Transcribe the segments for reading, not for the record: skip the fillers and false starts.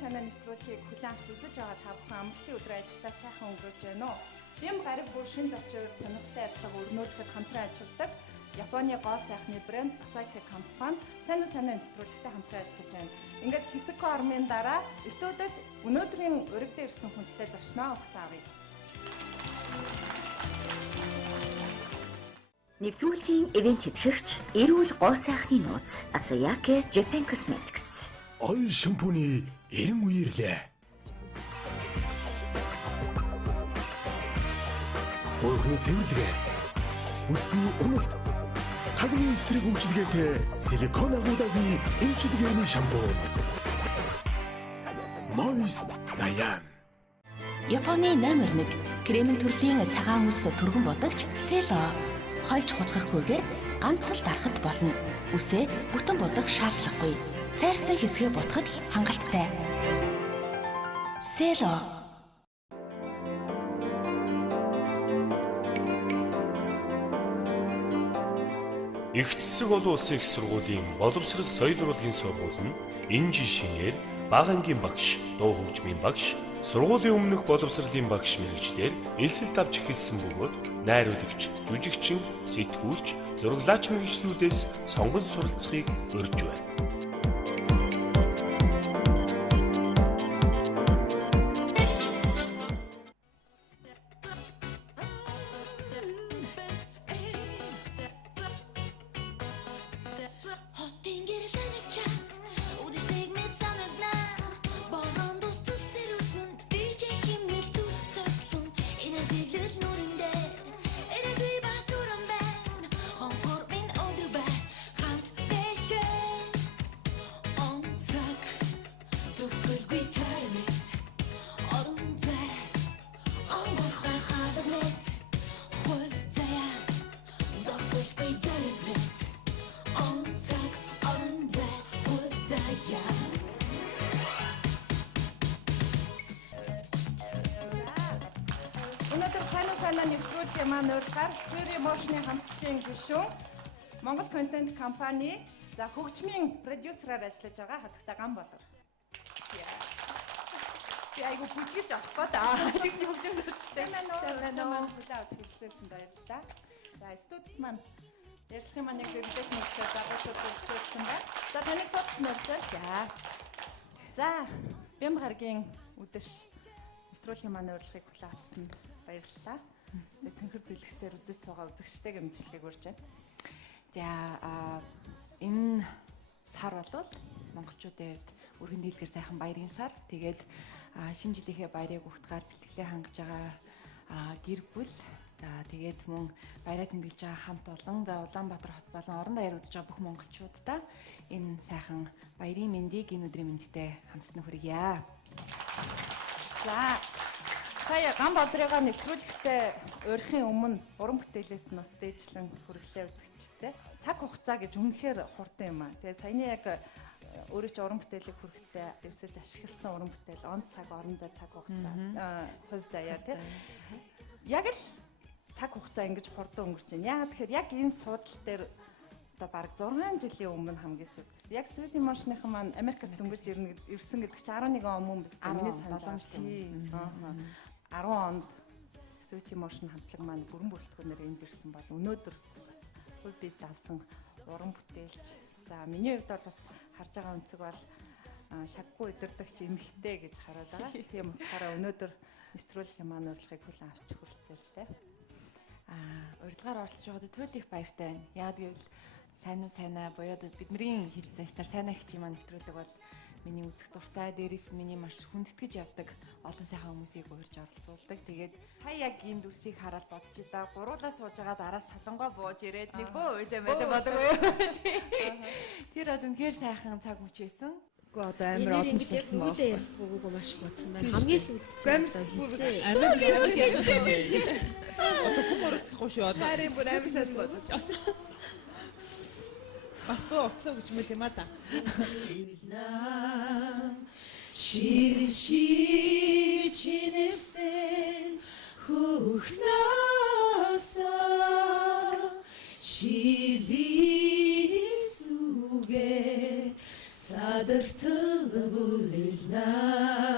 санаа нэвтрүүлгийг хүлээн авч үзэж байгаа та бүхэн амралтын өдөр аялалтаа сайхан өнгөрүүлж байна уу? Бям гараг бүр шин зочдоор сонирхолтой арилгыг өрнүүлэхэд хамтран ажилладаг Японы гоо сайхны брэнд Asahi компани санаа нэвтрүүлэгтээ хамтран ажиллаж байна. Ингээд Хисэко армын дараа студид өнөөдрийн өргөдөө ирсэн хүндэтэй зочноо өгтаавыг. Нэвтрүүлгийн ивент тэтгэгч эрүүл гоо сайхны нууц Asahi Japan Cosmetics. Ой шампуны 90 үеэрлээ. Хөрхний цэвэрлэгээ. Үсний уналт. Хагны эсрэг үйлчилгээтэй силикон агуулгагийн эмчилгээний шампунь. Moist Diane. Японы номер 1 кремийн төрлийн цагаан үс түргэн бодогч Selo хольж хутгахгүйгээр ганц л дарахад болно. Үсээ бүтэн бодох шаардлагагүй. Цайрсан хэсгээ бодоход л хангалттай. Selo. Их засаг олон улсын их сургуулийн боловсрол соёл урлагийн сургууль нь энэ жишгээр бага ангийн багш, дуу хөгжмийн багш, сургуулийн өмнөх боловсролын багш мэргэжлэр элсэлт авч эхэлсэн бөгөөд найруулагч, жүжигчин, сэтгүүлч, зураглаач мэргэжлүүдээс сонгон суралцахыг урьж байна. Өнөөдөр санаа нэвтрүүлгийн маань урьдчилан Suri Motion-ийн хамтлагийн гишүүн Монгол контент компани за хөгжмийн продюсераар ажиллаж байгаа Хатагтай Ганбаатар. Би айгу бүжгэлж авахгүй да. Тэгний хөгжмөд үзчихсэн. Санаа хүлээн авч хэлсэн баярлалаа. За студид маань ярилцлагын маань яг хэрэглэх нэгтэй загварууд өгсөн байна. За таныг сод нэртэй. За бям гарагийн үдэш нэвтрүүлгийн маань урилгыг хүлээн авсан. Баярлалаа. Цэнхэр бэлгэцээр үзэж байгаа үзэгчтэйг мэдчлэгийг урьж байна. За энэ сар бол монголчуудын хувьд өргөн дийлгэр сайхан баярын сар. Тэгээд шинэ жилийнхээ баярыг ухтгаар бэлтгэлээ хангаж байгаа гэр бүл. За тэгээд мөн баяраа тэмдэглэж байгаа хамт олон за Улаанбаатар хот болон орон даяар үзэж байгаа бүх монголчуудаа энэ сайхан баярын мэндийг энэ өдрийн мэндтэй хамтдаа хүргье. За сая Ганбаатарыгаа нэвтрүүлэхдээ урьхын өмнө уран бүтээлээс нас дээжлэн хүргэлээ үзэгчтэй. Цаг хугацаа гэж үнэхээр хурдан юм аа. Тэгээ саяны яг өөрөө ч уран бүтээлийг хүрэхдээ дэвсэж ашигласан уран бүтээл он цаг, орон зай цаг хугацаа хувь заяа тий. Яг л цаг хугацаа ингэж хурдан өнгөрч байна. Яагаад тэгэхээр яг энэ суудлал дээр одоо бараг 6 жилийн өмнө хамгийн сүүлд. Яг Suri Motion-ийн маань Америкаас дөнгөж ирсэн гэдэг чинь 11 он өмнө биш миний санал байна. 10 онд Suri Motion хамтлаг маань бүрэн бүрэлдэхүүнээр энд ирсэн бол өнөөдөр хувь бие даасан уран бүтээлч. За миний хувьд бол бас харж байгаа өнцөг бол шаггүй өдөрдөгч эмхтэй гэж хараад байгаа. Тийм утгаараа өнөөдөр нэвтрүүлгийн маань урилгыг хүлээн авч хүрэлцээлээ. Урилгаар оролцож байгаад туйл их баяртай байна. Яг гэвэл сайн уу сайнаа буюу бидний хэлсэн стар сайнаа хичээн маань нэвтрүүлэг бол миний үзэх дуртай, дээрээс миний маш хүндэтгэж явдаг олон сайхан хүмүүсийг урьж оролцуулдаг. Тэгээд сая яг энэ дүрсийг хараад бодож илаа. Гуруулаа сууж байгаа дараа салангоо бууж ирээд нэг бөө үйлээ мэдээ бодоггүй. Тэр од үнэхээр сайхан цаг мөч байсан. Гэхдээ одоо амар олон болсон байна. Өвлөө ярьсгүйгөө маш бодсон байна. Хамгийн сүүлд ч одоо хийцээ. Амар ярьсан байна. Одоо хүмүүрдахгүй шүү. Одоо харин бүр амар сайн бодож байна. Бас гоо утсан гэж мэт юм а да. Ширши чинэрсэн хөхнөөсөө шилисүгэ садартал бүлнаа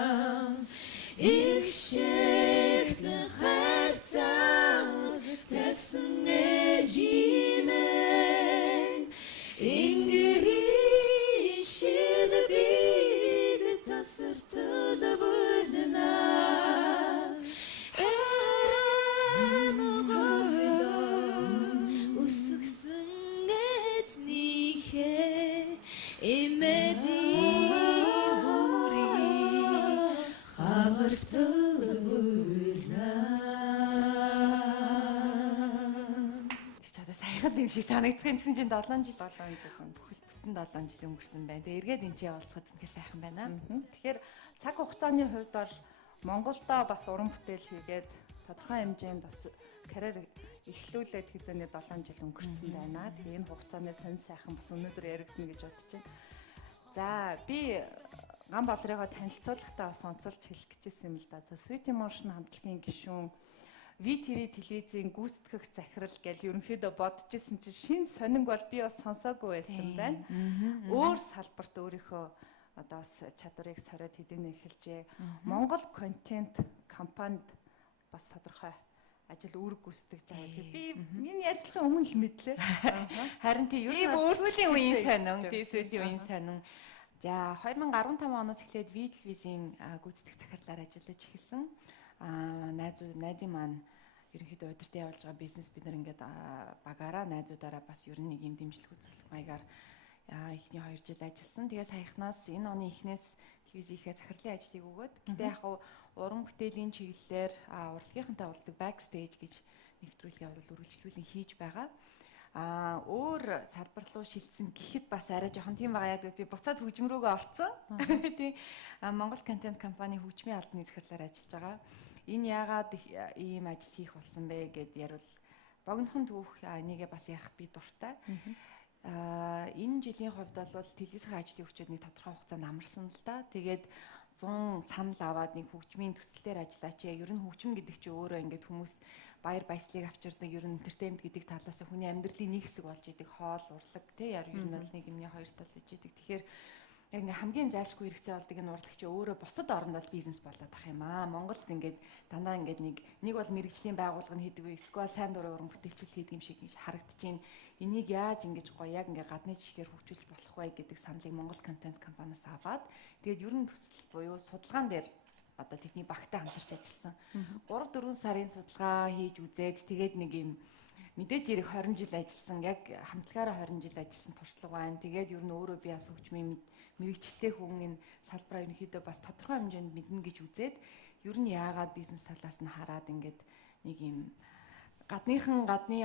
их шигтэн хайрцаг тавьсан ээжимэн ингэрийн шилбиг тасартал бүлнаа эрэм гойлон үсгсэн эзнийхээ эмэдийн бүрий хавартал бүлнаа. Тэр ч одоо саяхан юм шиг санагдах гэсэн чинь 7 жил бүхэл бүтэн 7 жил өнгөрсөн байна. Тэгээ эргээд энэ чинь явуулцахад тэгэхээр сайхан байна. Тэгэхээр цаг хугацааны хувьд бол Монголдо бас уран бүтээл хийгээд тодорхой хэмжээнд бас карьер эхлүүлээд хэзээний 7 жил өнгөрсөн байна. Тэгээ энэ хугацааны сонь сайхан бас өнөөдөр яригдана гэж бодож байна. За би Ган Болрыгоо танилцуулахдаа бас онцолж хэлэх гэжсэн юм л да. За Sweet Emotion хамтлагийн гишүүн VTV телевизийн гүйцэтгэх захирал гэж ерөнхийдөө бодож исэн чинь шин сонинг бол би бас сонсоогүй байсан байна. Өөр салбарт өөрийнхөө одоо бас чадварыг сориод хэдийнэ эхэлжээ. Монгол контент компанид бас тодорхой ажил үүрэг гүйцэтгэж байгаа. Тэгэхээр би энэ ярьцлагын өмнө л мэдлээ. Харин тий юу сүүлийн үеийн сонин, тий сүүлийн үеийн сонин. За 2015 оноос эхлээд V телевизийн гүйцэтгэх захирлаар ажиллаж эхэлсэн. Найзын маань ерөнхийдөө удирдах явуулж байгаа бизнес бид нар ингээд багаараа найзуудаараа бас ер нь нэг юм дэмжлэг үзүүлэх маягаар эхний 2 жил ажилласан. Тэгээ саяхнаас энэ оны эхнээс телевизийнхээ захирлын ажлыг өгөөд гэтээ яг уран бүтээлийн чиглэлээр урлагийнхантай уулздаг backstage гэж нэвтрүүлэг явуул үргэлжлүүлэн хийж байгаа. Өөр салбар руу шилжсэн гэхэд бас арай жоохон тийм байгаа. Яг би буцаад хөгжим рүүгээ орцсон. Тийм Монгол контент компани хөгжмийн албаны захирлаар ажиллаж байгаа. Энэ яагаад ийм ажил хийх болсон бэ гэд ярил богинохон түүх энийгээ бас ярих би дуртай. Энэ жилийн хувьд бол телевизийн ажлын хүчүүд нэг тодорхой хугацаанд амарсан л да. Тэгээд 100 санал аваад нэг хөгжмийн төсөл дээр ажиллаач. Ер нь хөгжим гэдэг чинь өөрөө ингээд хүмүүс баяр баясгалыг авчирдаг, ер нь entertainment гэдэг талаас хүний амьдралын нэг хэсэг болж идэг, хоол, урлаг тий ер нь бол нэг юмний хоёр тал байж идэг. Тэгэхээр яг ингээ хамгийн зайлшгүй хэрэгцээ болдог энэ урлагч өөрөө бусад оронд бол бизнес болоод ах юм аа. Монголд ингээд дандаа ингээд нэг бол мэрэгжлийн байгууллага нь хийдэг, эсвэл сайн дурын уран бүтээлчил хийдэг юм шиг харагдчихээн. Энийг яаж ингэж гоё яг ингээ гадны жишгээр хөгжүүлж болох вэ гэдэг саналыг Монгол контент компаниас аваад тэгээд ер нь төсөл буюу судалгаан дээр одоо техник багтай хамтарч ажилласан. 3-4 сарын судалгаа хийж үзээд тэгээд нэг юм мэдээж яриг 20 жил ажилласан, яг хамтлагаараа 20 жил ажилласан туршлага байна. Тэгээд ер нь өөрөө би бас хөгжмийн мэрэгчлээ хүн энэ салбараа ерөнхийдөө бас тодорхой хэмжээнд мэднэ гэж үзээд ер нь яагаад бизнес талаас нь хараад ингээд нэг юм гадны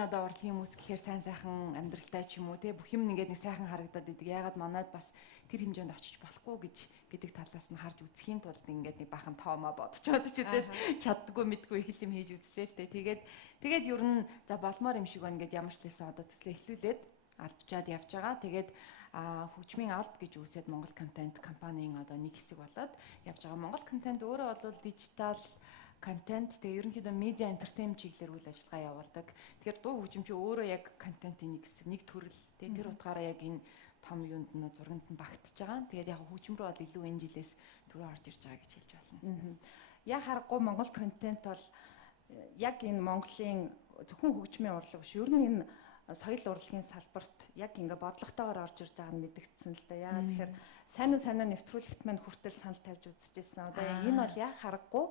одоо урлагийн хүмүүс гэхээр сайн сайхан амьдралтай ч юм уу те бүх юм ингээд нэг сайхан харагдаад идэг. Яагаад манайд бас тэр хэмжээнд очиж болохгүй гэдэг талаас нь харж үзэхийн тулд ингээд нэг бахан тоомоо бодож үзээд чаддгүй мэдгүй их юм хийж үзлээ л те. Тэгээд ер нь за болмоор юм шиг байна гэд ямар ч лээсэн одоо төслөө эхлүүлээд албачаад явж байгаа. Тэгээд хөгжмийн алба гэж үүсээд Монгол контент компанийн одоо нэг хэсэг болоод явж байгаа. Монгол контент өөрөө бол дижитал контент тэгээ ерөнхийдөө медиа entertainment чиглэлээр үйл ажиллагаа явуулдаг. Тэгэхээр дуу хөгжимч өөрөө яг контентын нэг хэсэг, нэг төрөл. Тэгээ тэр утгаараа яг энэ том юунд нь зурганд нь багтж байгаа. Тэгээд яг хөгжим рүү бол илүү энэ жилээс түрүү орж ирж байгаа гэж хэлж байна. Яг харахгүй Монгол контент бол яг энэ Монголын зөвхөн хөгжмийн урлаг биш. Ер нь энэ соёл урлагийн салбарт яг ингээ бодлоготойгоор орж ирж байгаа нь мэдэгдсэн л да. Яагаад тэгэхээр сайн уу нэвтрүүлэгт маань хүртэл санал тавьж үзчихсэн. Одоо энэ бол яг харахгүй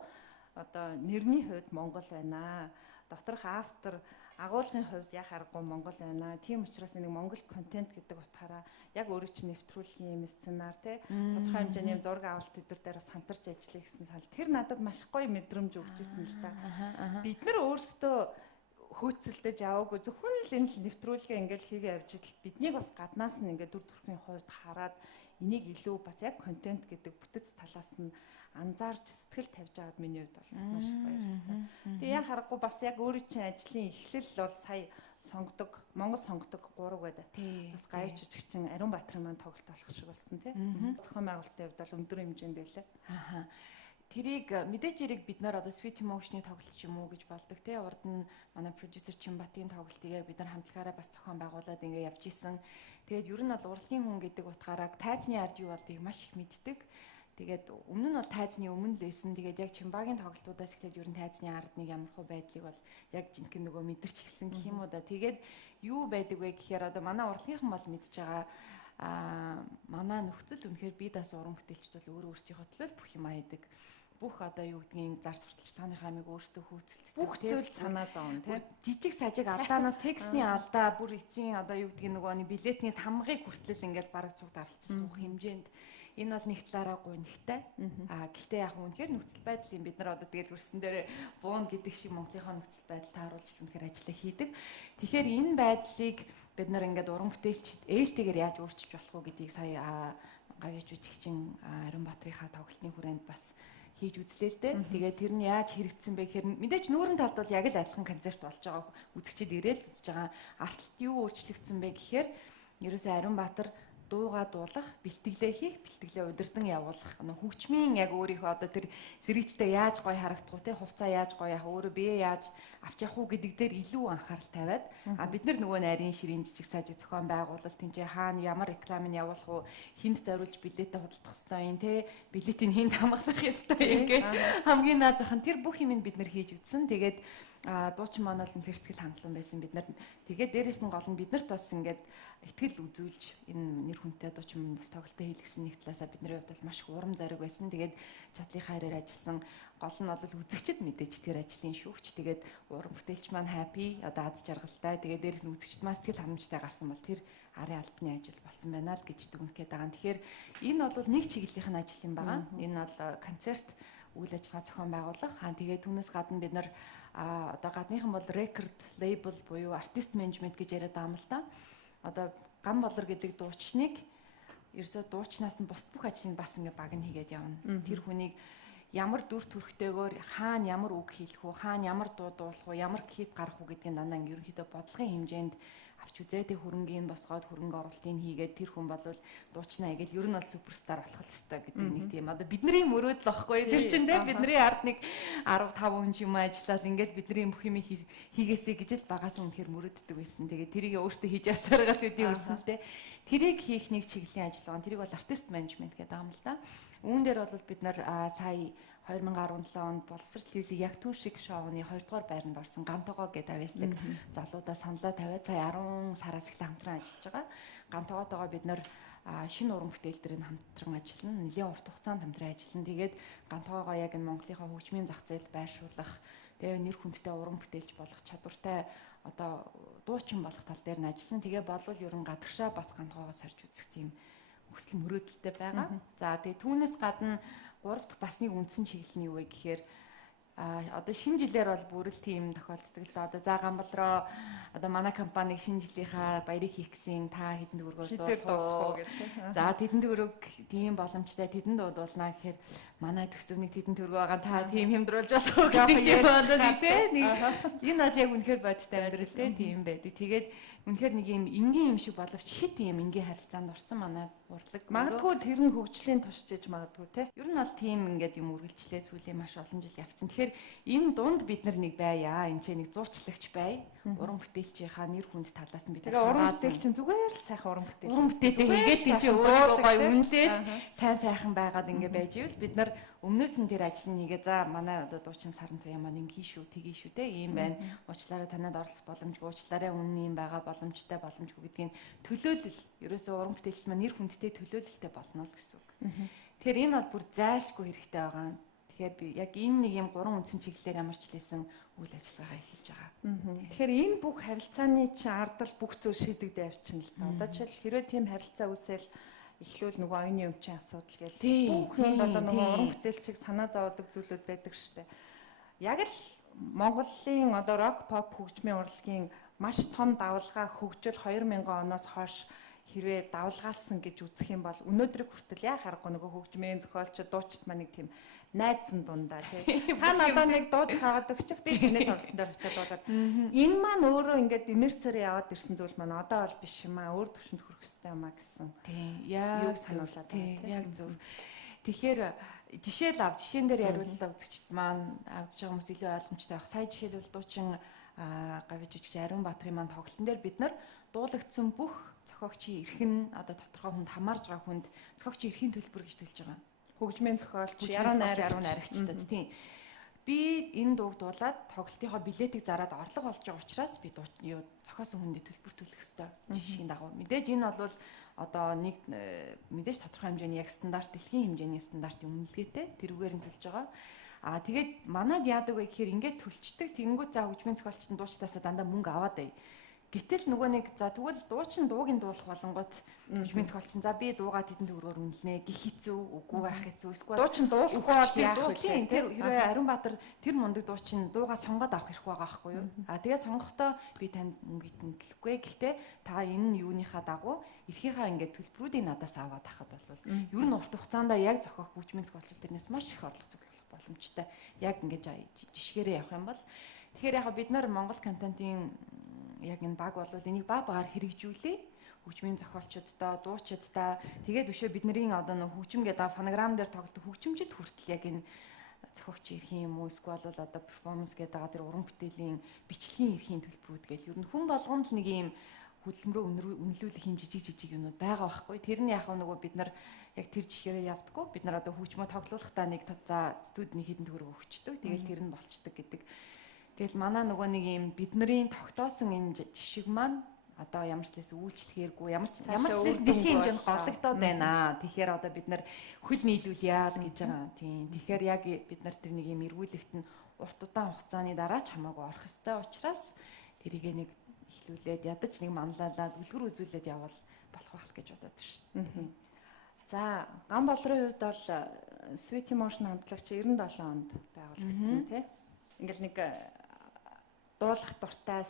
одоо нэрний хувьд Монгол байна. Доторх автор агуулгын хувьд яг харахгүй Монгол байна. Тийм учраас нэг Монгол контент гэдэг утгаараа яг өөрөө чинь нэвтрүүлгийн юм сценар тий тодорхой хэмжээний зураг авалт эдгээр дээр бас хамтарч ажиллая гэсэн санал. Тэр надад маш гоё мэдрэмж өгчээсэн л да. Бид нар өөрсдөө хөөцөлдөж яваагүй зөвхөн л энэ нэвтрүүлгээ ингээл хийгээ явж идэл биднийг бас гаднаас нь ингээд дүр төрхийн хувьд хараад энийг илүү бас яг контент гэдэг бүтэц талаас нь анзаарч сэтгэл тавьж аваад миний хувьд бол маш баярлсан. Тэгээ яг харахгүй бас яг өөрийн чинь ажлын эхлэл бол сая сонгодог, Монгол сонгодог 3 гэдэг. Бас гайвч жижигчин Ариун Баатарын маань тоглолт болох шиг болсон тий. Зохион байгуулалтын хувьд бол өндөр хэмжээнд байлаа. тэрийг мэдээж хэрэг бид нар одоо Sweet Emotion-ы тоглолт ч юм уу гэж болдог те. Урд нь манай продюсер Чимбатын тоглолтыг бид нар хамтлагаараа бас зохион байгуулад ингээ явж исэн. Тэгээд ер нь бол урлагийн хүн гэдэг утгаараа тайзны ард юу болдгийг маш их мэддэг. Тэгээд өмнө нь бол тайзны өмнө л байсан. Тэгээд яг Чимбагийн тоглолтуудаас эхлээд ер нь тайзны ард нэг ямар хөө байдлыг бол яг жинхэнэ нөгөө мэдэрч гисэн гэх юм уу да. Тэгээд юу байдаг вэ гэхээр одоо манай урлагийнхан бол мэдж байгаа манай нөхцөл үнэхээр би дас уран бүтээлчд бол өөрөө өөрсдийнхөө төлөө бүх юм аяадаг. Бүх одоо юу гэдгийг зар сурталчилгааны хамыг өөрсдөө хөөцөлдсөн. Бүх зүйл санаа зовно тийм. Жижиг сажиг алдаанаас текстний алдаа бүр эцсийн одоо юу гэдгийг нөгөө билетний тамгыг хүртэл ингээд бараг цуг даралцсан суух хэмжээнд энэ бол нэг талаараа гонхтой. Гэхдээ яг үнэхээр нөхцөл байдлын бид нар одоо тэгэл хүрсэн дээр буун гэдэг шиг Монголынхаа нөхцөл байдал тааруулж үнэхээр ажиллаа хийдэг. Тэгэхээр энэ байдлыг бид нар ингээд уран бүтээлчд ээлтэйгээр яаж өөрчилж болох вэ гэдгийг сая гавьяач жүжигчин Ариун Баатрийнхаа тоглолтын хүрээнд бас хийж үзлээ л дээ. Тэгээд тэр нь яаж хэрэгжсэн бэ гэхээр мэдээж нүүрэн талд бол яг л адилхан концерт болж байгаа. Үзэгчид ирээл үзэж байгаа. Арталт юу өөрчлөгдсөн бэ гэхээр ерөөсөө Ариун Баатар дууга дуулах, бэлтгэлээ хийх, бэлтгэлээ удирдан явуулах. Хөгжмийн яг өөрийнхөө одоо тэр зэрэгтээ яаж гоё харагдах уу те, хувцаа яаж гоё яах, өөрөө бие яаж авч явах уу гэдэг дээр илүү анхаарал тавиад бид нар нөгөө нарийн ширийн жижиг сажиг зохион байгуулалт тэнцээ хаана ямар рекламыг явуулах уу, хинт зориулж билетээ худалдах ёстой юм те, билетийг хинт хамгаалах ёстой юм гээд хамгийн наад зах нь тэр бүх юмыг бид нар хийж үтсэн. Тэгээд дуучин маань бол үнэхээр сэтгэл хангалуун байсан бид нар. Тэгээд дээрэс нь гол нь бид нарт бас ингээд итгэл үзүүлж энэ нэр хүнтэй дуучин бас тоглолтоо хийлгэсэн нэг талаасаа бидний хувьд бол маш их урам зориг байсан. Тэгээд чадлын хайраар ажилласан гол нь бол үзэгчд мэдээж тэр ажлын шүүгч. Тэгээд уран бүтээлч маань happy одоо аз жаргалтай. Тэгээд дээрэс нь үзэгчд маань сэтгэл ханамжтай гарсан бол тэр арын албаны ажил болсон байна л гэж дүгнэх гээд байгаа. Тэгэхээр энэ бол нэг чиглэлийнх нь ажил юм байгаа. Энэ бол концерт үйл ажиллагаа зохион байгуулах. Тэгээд түүнээс гадна бид нар одоо гадныхан бол record label буюу artist management гэж яриад байгаа юм л да. Одоо Ган Болор гэдэг дуучныг ерөөсөө дуучнаас нь бус бүх ажлыг бас ингээ баг нь хийгээд явна. Тэр хүнийг ямар дүр төрхтэйгээр хаана ямар үг хэлэх үү, хаана ямар дуу дуулах уу, ямар клип гарах уу гэдгийг дандаа ингээ ерөнхийдөө бодлогын хэмжээнд авч үзээд хөрөнгөний босгоод хөрөнгө оруулалтыг хийгээд тэр хүн бол дуучнаа игээл ер нь бол суперстар болох хэрэгтэй гэдэг нэг тийм одоо бидний мөрөөдөл واخгүй тэр чинь те бидний ард нэг 15 хүн юм ажиллаад ингээд бидний бүх юм хийгээсэй гэж л багаас үнэхээр мөрөөддөг байсан. Тэгээд тэрийг өөртөө хийж авсаар гал хэдий өрсөн те тэрийг хийх нэг чиглэлийн ажил байгаа. Тэрийг бол артист менежмент гэдэг юм л да. Үүн дээр бол бид нар сая 2017 онд боловсрол телевизийн яг түн шиг шоуны 2 дугаар байранд орсон Гантогоо гэдэг авьяаслаг залуудаа саналаа тавиад сая 10 сараас ихтэй хамтран ажиллаж байгаа. Гантогоотойгоо бид нар шинэ уран бүтээл дээр хамтран ажиллана. Нэлийн урт хугацаанд хамтран ажиллана. Тэгээд Гантогоогоо яг энэ Монголынхаа хөгжмийн зах зээл байршуулах, тэгээ нэр хүндтэй уран бүтээлч болох чадвартай одоо дуучин болох тал дээр нь ажиллана. Тэгээ болвол ерөн гадагшаа бас Гантогоогоо сорж үзэх тийм хүсэл мөрөөдөлтэй байгаа. За тэгээ түүнээс гадна 3 дахь бас нэг үндсэн чиглэл нь юу вэ гэхээр одоо шинэ жилээр бол бүр л тийм тохиолддог л да. Одоо за Гамбалроо одоо манай компаниг шинэ жилийнхаа баярыг хийх гэсэн та хэдэн төгрөгөөр дуулах уу гэх. За тэдэн төгрөг тийм боломжтой тэдэн дуудуулнаа гэхээр манай төсөвний тэдэн төгрөг байгаа та тийм хямдруулж болох уу гэдэг юм болоо тийм нэг энэ бол яг үнэхээр бодтой амьдрал тийм байдаг. Тэгээд үнэхээр нэг юм энгийн юм шиг боловч хит юм энгийн харилцаанд орсон манай урлаг. Магадгүй тэр нь хөгжлийн тушчиж магадгүй те. Ер нь бол тийм ингээд юм үргэлжлээ сүүлийн маш олон жил явцсан. Тэгэхээр энэ дунд бид нар нэг байя. Энд ч нэг зуучлагч бай. Уран бүтээлчийнхаа нэр хүнд талаас нь бид уран бүтээлч зүгээр л сайхан уран бүтээл. Уран бүтээлээ хийгээд тийм чи өөрөө гоё үнэлээд сайн сайхан байгаад ингээд байж ивэл бид нар өмнөөс нь тэр ажлыг хийгээ за манай одоо дуучин Саран Туяа маань ингийн шүү тгий шүү те ийм байна. Уучлаарай танад оролцох боломжгүй уучлаарай үнэн юм байгаа боломжтой боломжгүй гэдгийг төлөөлөл ерөөсөө уран бүтээлч маань нэр хүндтэй төлөөлөлтэй болно л гэсэн үг. Тэгэхээр энэ бол бүр зайлшгүй хэрэгтэй байгаа. Тэгэхээр би яг энэ нэг юм 3 үндсэн чиглэлээр ямар ч лээсэн үйл ажиллагаа эхэлж байгаа. Тэгэхээр энэ бүх харилцааны чинь ардал бүх зүйл шийдэгдээ авчихна л та. Одоо ч хэрвээ тийм харилцаа үүсэл эхлүүл нөгөө оюуны өмчийн асуудал гэл бүх юмд одоо нөгөө уран бүтээлчийг санаа зовоодог зүйлүүд байдаг штэ. Яг л Монголын одоо рок pop хөгжмийн урлагийн маш том давлгаа хөгжил 2000 оноос хойш хэрвээ давлгаалсан гэж үзэх юм бол өнөөдрийг хүртэл яа харахгүй нөгөө хөгжмийн зохиолч дуучид маань нэг тийм найзсан дундаа тий. Та надад нэг дууж хаваад өгчих би таны тоглолтын дээр очиад болоод энэ маань өөрөө ингээд инерцээр яваад ирсэн зүйл маань одоо бол биш юм аа өөр төвшөнд хүрэх хэрэгтэй юм аа гэсэн. Тий. Яг сануулаад тий. Яг зөв. Тэгэхээр жишээн дээр яриуллаа үзэгчд маань авч байгаа хүмүүс илүү ойлгомжтой байх. Сая жишээлбэл дуучин гавьж үжигч Ариун Баатрын маань тоглолтын дээр бид нар дуулагдсан бүх зохиогчийн эрхэн одоо тодорхой хүнд хамаарж байгаа хүнд зохиогчийн эрхийн төлбөр гэж төлж байгаа. Хөгжмийн зохиолч, яруу найрагчдад тийм. Би энэ дууг дуулаад тоглолтынхоо билетийг зараад орлого болж байгаа учраас би зохиосон хүндээ төлбөр төлөх ёстой. Жишгийн дагуу. Мэдээж энэ бол одоо нэг мэдээж тодорхой хэмжээний яг стандарт дэлхийн хэмжээний стандартын үнэлгээтэй тэрүүгээр нь төлж байгаа. Тэгээд манад яадаг вэ гэхээр ингээд төлчдөг. Тэгэнгүүт за хөгжмийн зохиолчдын дуучтаасаа дандаа мөнгө аваад бай. Гэтэл нөгөө нэг за тэгвэл дуучин дуугийн дуулах болонгот хөгжмийн зохиолч за би дуугаа тэдэн төгрөгөөр үнэлнэ гэх хэцүү үгүй байх хэцүү эсвэл дуучин дуулахгүй бол яах вэ? Тэр хэрвээ Ариун Баатар тэр мундаг дуучин дуугаа сонгоод авах хэрэг байгаа байхгүй юу? Тэгээ сонгохдоо би танд мөнгө идэнтлэхгүй. Гэхдээ та энэ юуныхаа дагуу эрхийнхаа ингээд төлбөрүүдийг надаас аваад авахад бол ер нь урт хугацаанд яг зохиох хөгжмийн зохиолч тэрнээс маш их орлого цуглуулах боломжтой. Яг ингээд жишгээрээ явах юм бол тэгэхээр яг бид нар Монгол контентын яг энэ баг бол энийг багаар хэрэгжүүлээ хөгжмийн зохиолчдоо, дуучидаа тэгээд өшөө бидний одоо нэг хөгжим гэдэг фонограм дээр тоглодог хөгжимчд хүртэл яг энэ зохиогч эрхийн юм уу эсвэл одоо перформанс гэдэг тэр уран бүтээлийн бичлэгийн эрхийн төлбөрүүд гэж ер нь хүн болгонд л нэг юм хөдөлмөрөө үнэлүүлэх юм жижиг юмнууд байгаа байхгүй. Тэр нь яг нөгөө бид нар яг тэр жишгээрээ явдггүй. Бид нар одоо хөгжмөө тоглуулахдаа нэг за студийн хэдэн төгрөг өгчдөг. Тэгэл тэр нь болчдөг гэдэг. Тэгэл манай нөгөө нэг юм бидний тогтоосон энэ жишг маань одоо ямар ч лээс үйлчлэхээргүй ямар ч лээс дэлхийн хэмжээнд голлогдоод байна. Тэгэхээр одоо бид нар хөл нийлүүлъя л гэж байгаа. Тийм. Тэгэхээр яг бид нар тэр нэг юм эргүүлэгт нь урт удаан хугацааны дараа ч хамаагүй орох ёстой учраас тэрийг нэг ихлүүлээд ядаж нэг манлайлаад үлгэр үзүүлээд явбал болох байх гэж бодоод шүү. За, Ган болрын хувьд бол Sweet Emotion хамтлагч 97 онд байгуулагдсан тийм. Ингээл нэг дуулах дуртай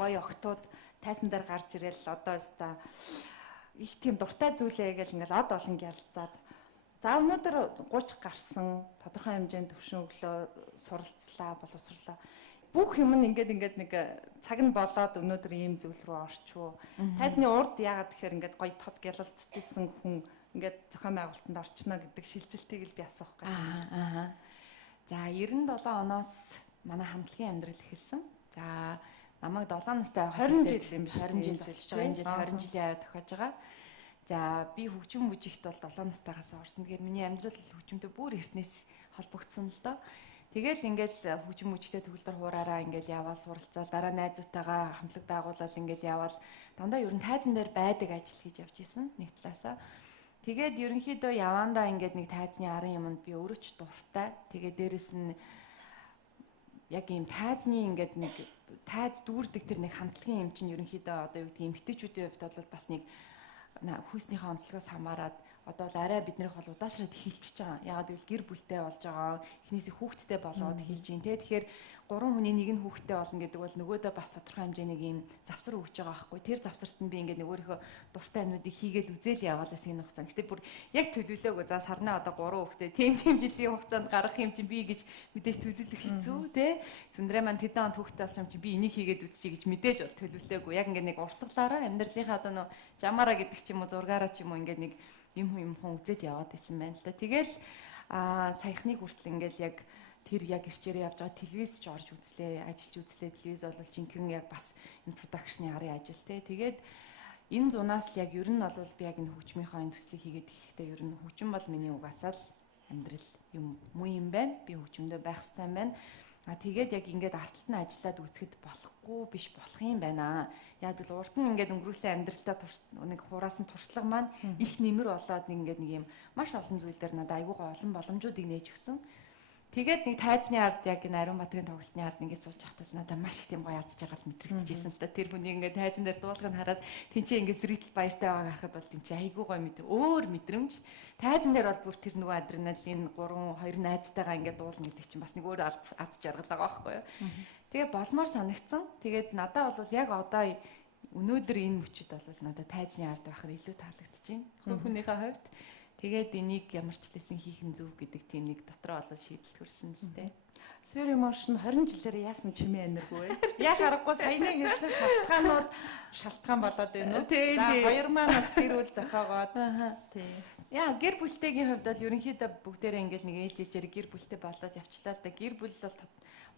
гоё охтууд тайсан дээр гарч ирэл одоо өста их тийм дуртай зүйлээ гэл ингээл од олон гялцаад за өнөөдөр 30 гарсан тодорхой хэмжээнд төвшин өглөө суралцлаа боловсрлаа бүх юм нь ингээд нэг цаг нь болоод өнөөдөр ийм зүйл рүү орчвоо тайсны урд яагаад тэгэхээр ингээд гоё тод гялалцчихсэн хүн ингээд зохион байгуулалтанд орчно гэдэг шилжилтийг л би асуух гэж. За 97 оноос манай хамтлагийн амьдрал эхэлсэн. За намайг 7 настай байхад 20 жил юм биш 20 жил болчихж байгаа. Энэ жил 20 жилийн аваад тохиож байгаа. За би хөгжим бүжигт бол 7 настайгаас орсон. Тэгэхээр миний амьдрал хөгжимтэй бүр эртнээс холбогдсон л доо. Тэгэл ингээл хөгжим бүжигтэй төгөлдөр хуураараа ингээл яваал суралцаад дараа найзуудтайгаа хамтлаг байгуулаад ингээл яваал дандаа ер нь тайзан дээр байдаг ажил хийж явж исэн нэг талаасаа. Тэгээд ерөнхийдөө явандаа ингээд нэг тайзны арын юмд би өөрөө ч дуртай. Тэгээд дээрэс нь яг ийм тайзны ингээд нэг тайз дүүрдэг тэр нэг хамтлагийн юм чинь ерөнхийдөө одоо юу гэдэг эмгтээчүүдийн хувьд бол бас нэг хүйснийхээ онцлогоос хамаарат одоо л арай биднийх бол удаашраад хилчиж байгаа. Ягаад гэвэл гэр бүлтэй болж байгаа. Эхнээсээ хүүхдтэй болоод хилж ийн те. Тэгэхээр 3 хүний нэг нь хүүхдтэй болно гэдэг бол нөгөөдөө бас тодорхой хэмжээний ийм завсар өгж байгаа байхгүй. Тэр завсарт нь би ингээд өөрийнхөө дуртай юмнуудыг хийгээл үзэл яваалаас энэ хугацаанд. Гэтэ бүр яг төлөвлөөгөө за сарнаа одоо 3 хүүхдтэй тийм жилийн хугацаанд гаргах юм чинь би гэж мэдээж төлөвлөх хэцүү те. Сүндрээ маань тэдэн онд хүүхдтэй болсон юм чинь би энийг хийгээд үзчихье гэж мэдээж бол төлөвлөөгөө. Яг ингээд нэг урсгалаараа амьдралынхаа одоо нөө жамаараа гэдэг ч юм уу зургаараа ч юм уу ингээд нэг юм үзээд яваад исэн байна л да. Тэгэл саяхныг хүртэл ингээл яг тэр яг ирчээрээ явж байгаа телевизч орж үзлээ, ажиллаж үзлээ. Телевиз бол жинхэнэ яг бас энэ продакшны арын ажил те. Тэгээд энэ зунаас л яг ер нь бол би яг энэ хөгжмийнхаа энэ төслийг хийгээд эхлэхдээ ер нь хөгжим бол миний угаасаа л амьдрал юм муу юм байна. Би хөгжмөдөө байх хэрэгтэй юм байна. Тэгээд яг ингээд арталт нь ажиллаад үзэхэд болохгүй биш болох юм байна. Яг л урд нь ингээд өнгөрүүлсэн амьдралдаа нэг хураас нь туршлага маань их нэмэр болоод нэг юм маш олон зүйл дээр надад айгуугаа олон боломжуудыг нээж өгсөн. Тэгээд нэг тайзны ард яг энэ Ариун Баатрын тоглолтны ард ингээд сууж хахтал надад маш их тийм гоё аз жаргал мэдрэгдэжсэн л та. Тэр хүний ингээд тайзан дээр дуулахыг хараад тэнцээ ингээд сэргтэл баяртай байгаа харахад бол тэнцээ айгүй гоё өөр мэдрэмж. Тайзан дээр бол бүр тэр нөгөө адреналин 2 найзтайгаа ингээд дуулна гэдэг чинь бас нэг өөр аз жаргал байгаа байхгүй юу. Тэгээд болмоор санагдсан. Тэгээд надад бол яг одоо өнөөдөр энэ мөчөд бол надад тайзны ард байхаар илүү таалагдчихээн. Хүнийхээ хувьд тэгээд энийг ямар ч лсэн хийх нь зөв гэдэг тийм нэг дотроо олоо шийдэл төрсөн л дээ. Sweet Emotion 20 жилээр яасан чимээ энергүй вэ? Яг харахгүй саяны хэлсэн шалтгаан болоод байна уу? За 2 маань бас гэр бүл зохиогоод. Тийм. Яа, гэр бүлтэйгийн хувьд бол ерөнхийдөө бүгдээрээ ингээд нэг ээлжээр гэр бүлтэй болоод явчлаа л да. Гэр бүл бол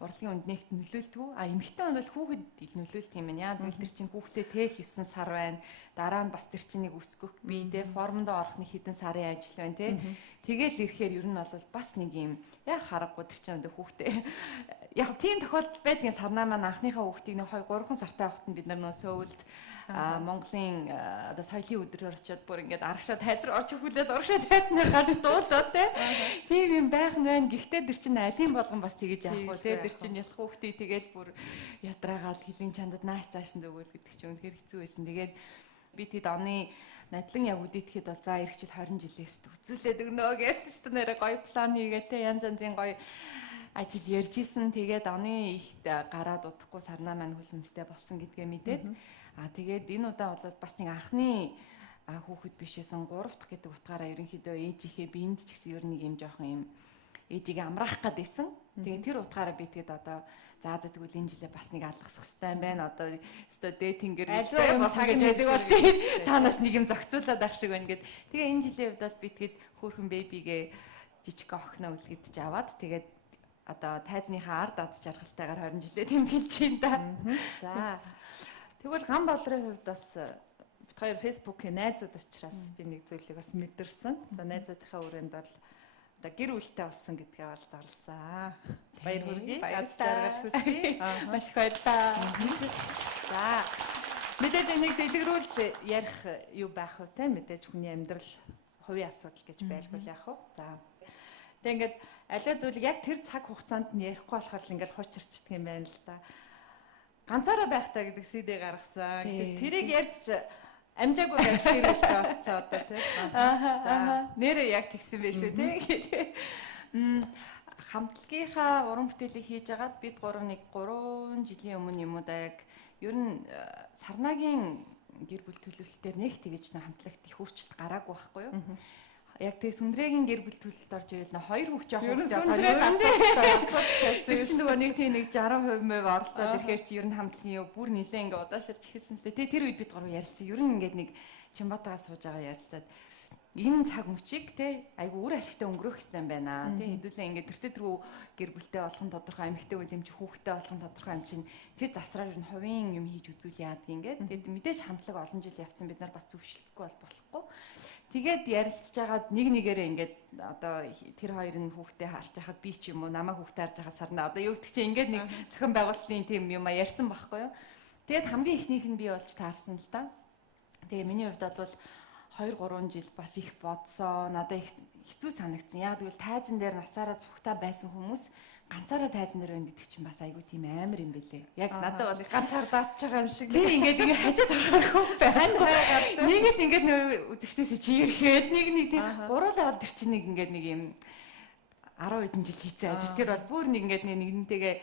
урлагийн үнднэгт нөлөөлдөг. Эмэгтэй хүн бол хүүхэд нөлөөлдөг юм байна. Яа, тэр чинь хүүхдээ тээх 9 сар байна. Дараа нь бас тэр чинийг өсгөх бие тэ формонд орохны хэдэн сарын ажил байна тэ. Тэгэл ирэхээр ер нь бол бас нэг юм яг харахгүй тэр чинь хүүхдээ яг тийм тохиолдол байдгийн сарнаа маань анхныхаа хүүхдийг нэг 2-3 сартай байхад нь бид нар нөө сөүлд Монголын одоо соёлын өдрөөр очиод бүр ингээд аргашаа тайз руу орж хөлөөд урагшаа тайзнаар гарч дуулаад тийм юм байх нь байна. Гэхдээ тэр чинь алин болгон бас тэгэж яахгүй тий. Тэр чинь ялах хүүхдээ тэгэл бүр ядраагаад хэлийн чандад нааш цааш нь зүгэл гэдэг чинь үнэхээр хэцүү байсан. Тэгээд би тэд оны надлан яг үдээтгэхэд бол за ирэх жил 20 жилээс үзүүлээд өгнө гэсэн нэрэ гоё план хийгээ тий. Янз янзын гоё ажил ярьж исэн. Тэгээд оны ихт гараад удахгүй сарнаа маань хөлөмжтэй болсон гэдгээ мэдээд тэгээд энэ удаа бол бас нэг анхны хүүхэд бишээсэн 3 дахь гэдэг утгаараа ерөнхийдөө ээжийнхээ биэнд ч гэсэн ер нь нэг юм жоохон юм ээжийг амраах гээд исэн. Тэгээд тэр утгаараа би тэгээд одоо за тэгвэл энэ жилээ бас нэг алгасах хэрэгтэй байна. Одоо өстой дэтингэр альва юм цаг гэж байдаг бол тийм цаанаас нэг юм зохицуулаад ах шиг байна гэд. Тэгээ энэ жилийн хувьд бол би тэгээд хөөрхөн бэбигээ жижиг охиноо үлгэдэж аваад тэгээд одоо тайзныхаа ард ад жаргалтайгаар 20 жилээ тэмдэглэж байна да. За тэгвэл ган болрын хувьд бас бид хоёр фэйсбүүкийн найзууд учраас би нэг зүйлийг бас мэдэрсэн. За найзуудынхаа өрөөнд бол одоо гэр бүлтэй болсон гэдгээ бол зарласан. Баяр хүргэе. Аз жаргал хүсье. Маш их баярлалаа. За мэдээж энийг дэлгэрүүлж ярих юу байх вэ те? Мэдээж хүний амьдрал хувийн асуудал гэж байлгүй яах вэ? За тэг ингээд аливаа зүйлийг яг тэр цаг хугацаанд нь ярихгүй болохоор л ингээд хуучирчдаг юм байна л да. Ганцаараа байхтаа гэдэг CD гаргасан. Тэрийг ярьж амжаагүй байх хэрэгтэй болцоо одоо тий. Нэрээ яг тэгсэн байх шүү тий. Хамтлагийнхаа уран бүтээлийг хийж агаад бид 3 жилийн өмнө юм уу да яг ер нь Сарнагийн гэр бүл төлөвлөлтөөр нэг тэгэж нэ хамтлагт их өөрчлөлт гараагүй байхгүй юу? Яг тэгээ Сүндрэгийн гэр бүл төлөлт орж ивэл нэ 2 хүүхд жоох хүүхд тэр чинь нөгөө нэг тийм нэг 60% оролцоод ирэхээр чи ер нь хамтлагийн юу бүр нилээ ингээ удааширч эхэлсэн л дээ. Тэр үед бид гурав ярилцсан. Ер нь ингээд нэг Чимбатагаа сууж байгаа ярилцаад энэ цаг мөчийг те айгу үр ашигтай өнгөрөх хэрэгтэй байна. Тэ хэдүүлээ ингээд тэртээ гэр бүлтэй болох нь тодорхой, эмэгтэй үйл юм чи хүүхдтэй болох нь тодорхой юм чинь тэр завсраар ер нь хувийн юм хийж үзүүл яадаг ингээд. Тэгээд мэдээж хамтлаг олон жил явцсан бид нар бас зөвшөлтгүй болохгүй. Тэгээд ярилцж байгаад нэг нэгээрээ ингээд одоо тэр хоёр нь хүүхдээ харж байхад би ч юм уу намаа хүүхдээ харж байхад Сарна одоо юу гэдэг чинь ингээд нэг зохион байгуулалтын тийм юм ярьсан байхгүй юу. Тэгээд хамгийн ихнийх нь би болж таарсан л да. Тэгээ миний хувьд бол 2-3 жил бас их бодсоо надад их хэцүү санагдсан. Яг тэгвэл тайзан дээр насаараа цухтаа байсан хүмүүс ганцаараа тайзан дээр байна гэдэг чинь бас айгүй тийм амар юм бэлээ. Яг надад бол ганцаар даатж байгаа юм шиг. Тийм ингээд хажууд орохоо байна. Нэг л ингээд нөө үзэгчдээс чи ирэхэд нэг тийм гуруулаа бол тэр чинь нэг ингээд нэг юм 10 хэдэн жил хийцэн ажил. Тэр бол бүр нэг ингээд нэгнтэйгээ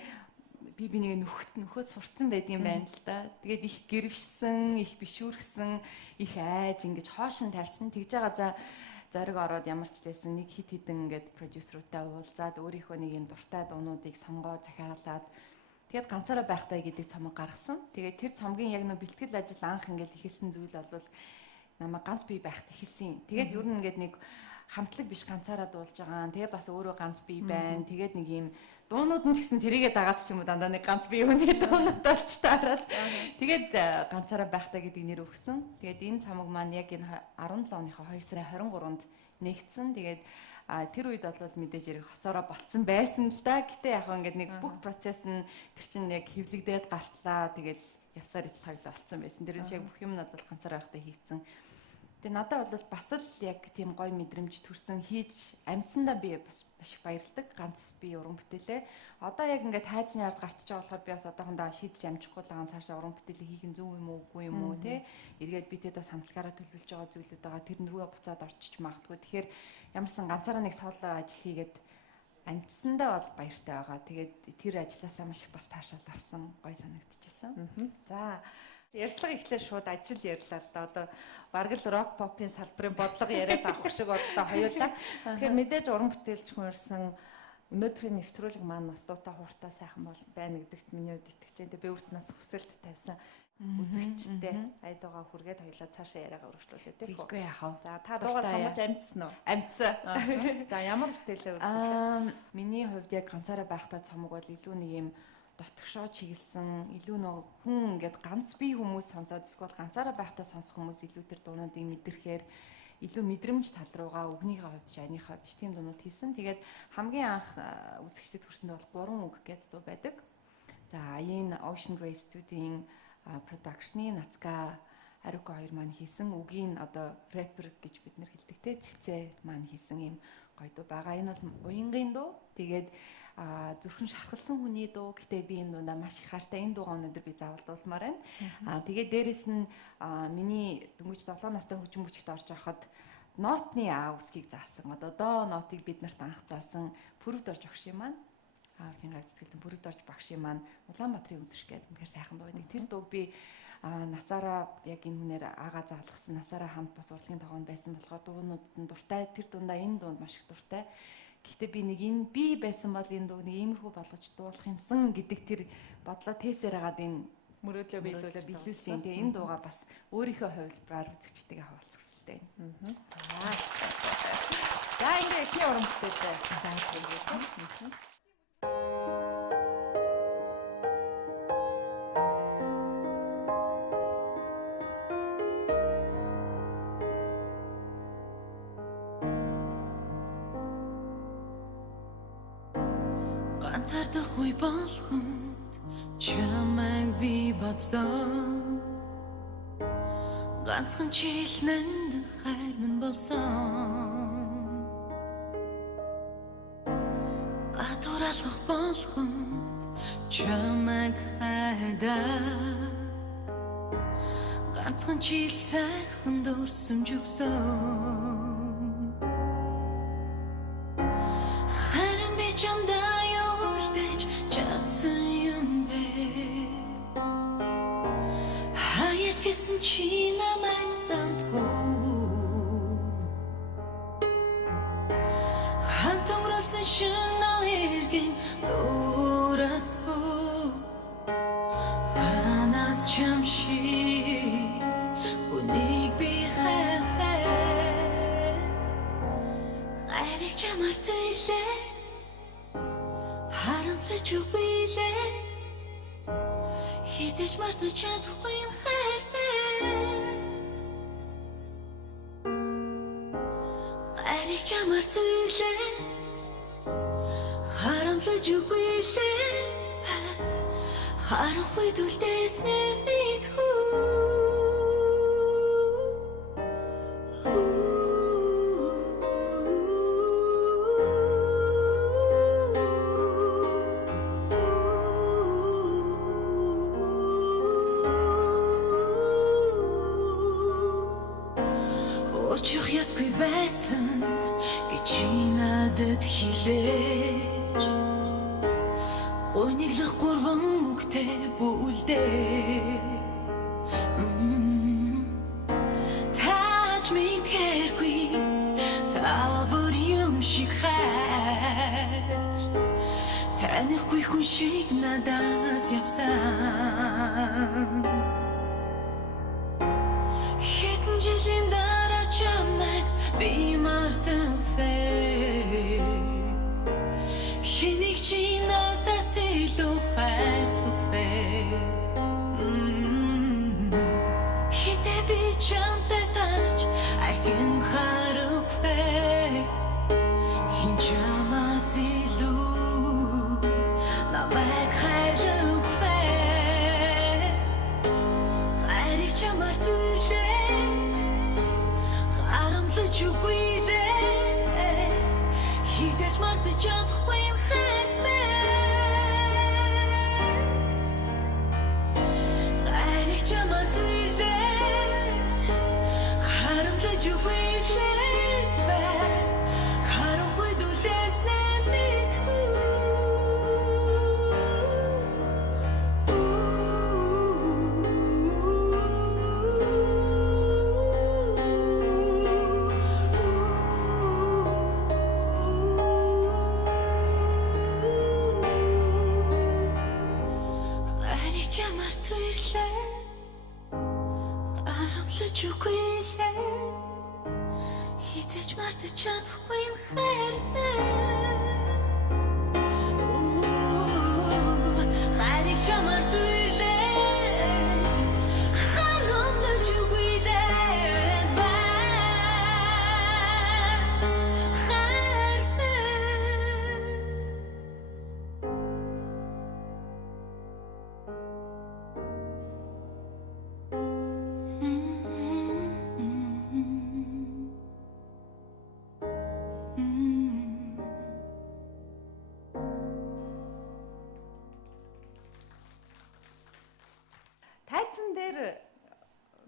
би нэг нөхөд сурцсан байдгийн байна л да. Тэгээд их гэрвшсэн, их бишүүрхсэн, их айж ингэж хоошин тарьсан. Тэгж байгаа за зориг ороод ямар ч байсан нэг хит хитэн ингээд продюсеруудаа уулзаад өөрийнхөө нэг юм дуртай дуунуудыг сонгоо захиалаад тэгээд ганцаараа байхтай гэдэг цомог гаргасан. Тэгээд тэр цомгийн яг нөө бэлтгэл ажил анх ингээд ихэлсэн зүйл бол намайг ганц бие байхт ихэлсэн. Тэгээд ер нь ингээд нэг хамтлаг биш ганцаараа дуулж байгаа. Тэгээд бас өөрөө ганц бие байна. Тэгээд нэг юм дуунууд нь ч гэсэн тэрийгэ дагаад ч юм уу дандаа нэг ганц бие хүний дуунууд болж таарал. Тэгээд ганцаараа байхтай гэдэг нэр өгсөн. Тэгээд энэ цомог маань яг энэ 17 оныхоо 2 сарын 23-нд нэгдсэн. Тэгээд тэр үед бол мэдээж ярих хосороо болцсон байсан л да. Гэтэ яг ингээд нэг бүх процесс нь тэр чинь яг хэвлэгдээд гартлаа. Тэгээд явсаар итлхаг болцсон байсан. Тэр нь шиг бүх юм нь бол ганцаараа байхтай хийгдсэн. Тэгээ надад бол бас л яг тийм гоё мэдрэмж төрсэн хийж амьдсандаа би бас маш их баярлдаг. Ганц би уран бүтээлээ. Одоо яг ингээд хайзны ард гарч байгаа болохоор би бас одоохондоо шийдэж амжихгүй л байгаа цаашаа уран бүтээлийг хийх нь зөв юм уу үгүй юм уу те. Эргээд битэд бас хамтлагаараа төлөвлөж байгаа зүйлүүд байгаа. Тэр нэрээ буцаад орчиж магадгүй. Тэгэхээр ямарсан ганцаараа нэг соло ажил хийгээд амьдсандаа бол баяртай байгаа. Тэгээд тэр ажилласаа маш их бас таашаал авсан гоё санагдчихсан. За ярьслага ихлээр шууд ажил ярьлаа л да. Одоо бараг л рок попын салбарын бодлого яриад авах шиг боллоо хоёулаа. Тэгэхээр мэдээж уран бүтээлч хүн ирсэн өнөөдрийн нэвтрүүлэг маань бас дуутай хууртай сайхан бол байна гэдэгт миний хувьд итгэж байна. Би өөрт нас хүсэлт тавьсан үзэгчтэй айдуугаа хүргээд хоёлаа цаашаа яриагаа өргөжлүүлээ тийм үү? Үгүй яах вэ? За та дуугаа сонгож амжсан уу? Амжсан. За ямар бүтээлээ миний хувьд яг ганцаараа байхдаа цомог бол илүү нэг юм дотгошоо чиглэсэн, илүү нэг хүн ингээд ганц бие хүмүүс сонсоод эсвэл ганцаараа байхдаа сонсох хүмүүс илүү тэр дуунуудыг мэдрэхээр илүү мэдрэмж тал руугаа үгнийхээ хувьд ч аныхаа хувьд ч тийм дуунууд хийсэн. Тэгээд хамгийн анх үзэгчдэд хүрсэндээ бол 3 үг гэдэг дуу байдаг. За энэ Ocean Grey Studio-ийн production-ы Нацка Харука хоёр маань хийсэн үгийн одоо рэпер гэж бид нэр хэлдэг те цэцээ маань хийсэн юм гоё дуу байгаа. Энэ бол уянгийн дуу. Тэгээд зүрхэн шархалсан хүний дуу. Гэтэ би энэ дуундаа маш их хартай энэ дуугаа өнөөдөр би заавал дуулмаар байна. Тэгээд дээрэс нь миний дөнгөж 7 настай хөгжим бүчигт орж явахад нотны А үсгийг заасан. Одоо доо нотыг бид нарт анх заасан Пүрвд орж огш юм маань. Ардын гай сэтгэлдэн Пүрвд орж багш юм маань Улаанбаатарын өдөрш гэдэг үнэхээр сайхан дуу байдаг. Тэр дууг би насаараа яг энэ хүнээр аага заалгасан насаараа хамт бас урлагийн тогоонд байсан болохоор дуунууд нь дуртай. Тэр дундаа энэ дуунд маш их дуртай. Гэхдээ би нэг энэ би байсан бол энэ дууг нэг иймэрхүү болгож дуулах юмсан гэдэг тэр бодлоо тээсээр хагаад энэ мөрөөдлөө биелүүлсэн. Тэгээ энэ дууга бас өөрийнхөө хувилбараар үзэгчтэйгээ хаваалцах хүсэлтэй байна. За ингээ ихний уран бүтээлээ. За ганцаардах үе болгонд чамайг би боддоо ганцхан чийлнэнд хайр минь болсон гадууралах болгонд чамайг хайдаа ганцхан чийл сайхан дурсамж өгсөн харин би чамдаа Кисэн чи намайг сандгүй хамт өнгөрүүлсэн шөнө эргэн дураст бүү ханаас чам шиг үнийг би хайртай хайрыг чамаар зөйлөө харамтлаж үгүйлээ хизээч мартаж чадахгүй чамаар зөйлөө харамтлаж үгүйлээ харахгүй дүлдээснэ мэдхүү очих ясгүй байсан Чинадад хилээж гойниглах гурван үгтэй бүлдээ тааж мэдхэргүй тавар юм шиг хайр танихгүй хүн шиг надаас явсан хэдэн жилийн дараа чамайг би мартан Хэнийг чи надаас илүү хайрлах вэ Хитэ би чамтай тарч айгэн харах вэ Хин чамаас илүү намайг хайрлах вэ Хайрыг чамаар түлээд харамтлаж үгүй Хизээч мартаж чадахгүй хайр минь хайрыг чамаар түлээд харамтлаж үгүй харахгүй дүлдээснэ мэдхүү чамаар зүрлээ харамлаж үгүй лээ хизэж мартаж чадахгүй хайр хайрыг чамаар зүрлээ харамлаж үгүй лээ хайр Тайзан дээр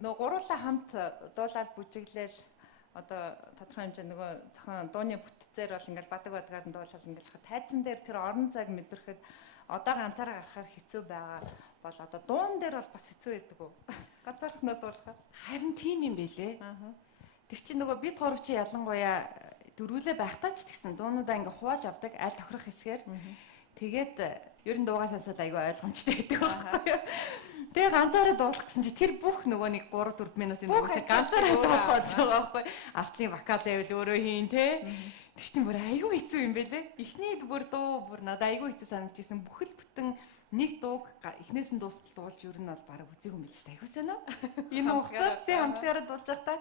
нөгөө гуруула хамт дуулаад бүжиглээл одоо тодорхой хэмжээ нөгөө зохион дууны бүтцээр бол ингээл бадаг нь дуулаад ингээл тайзан дээр тэр орон зайг мэдрэхэд одоо ганцаараа гарахаар хэцүү байгаа бол одоо дуун дээр бол бас хэцүү байдаг уу? Ганцаархнаа дуулахаар. Харин тийм юм бэлээ. Тэр чинь нөгөө бид гурав чи ялангуяа дөрвөлээ байхдаа ч тэгсэн дуунуудаа ингээ хувааж авдаг аль тохирох хэсгээр. Тэгээд ер нь дуугаа сонсоод айгүй ойлгомжтой байдаг байхгүй юу? Тэгээ ганцаараа дуулах гэсэн чи тэр бүх нөгөө нэг 3 4 минутын дуу чи ганцаараа дуулах болж байгаа байхгүй юу? Артлын вокал level өөрөө хийн те. Тэр чинь бүр айгүй хэцүү юм бэлээ. Эхний бүр дуу бүр надад айгүй хэцүү санагдчихсэн. Бүхэл бүтэн нэг дууг эхнээс нь дуустал дуулж ер нь бол бараг үзээгүй юм биш айгүй сонио. Энэ хугацаанд тэг хамтлагаараа дуулж байхдаа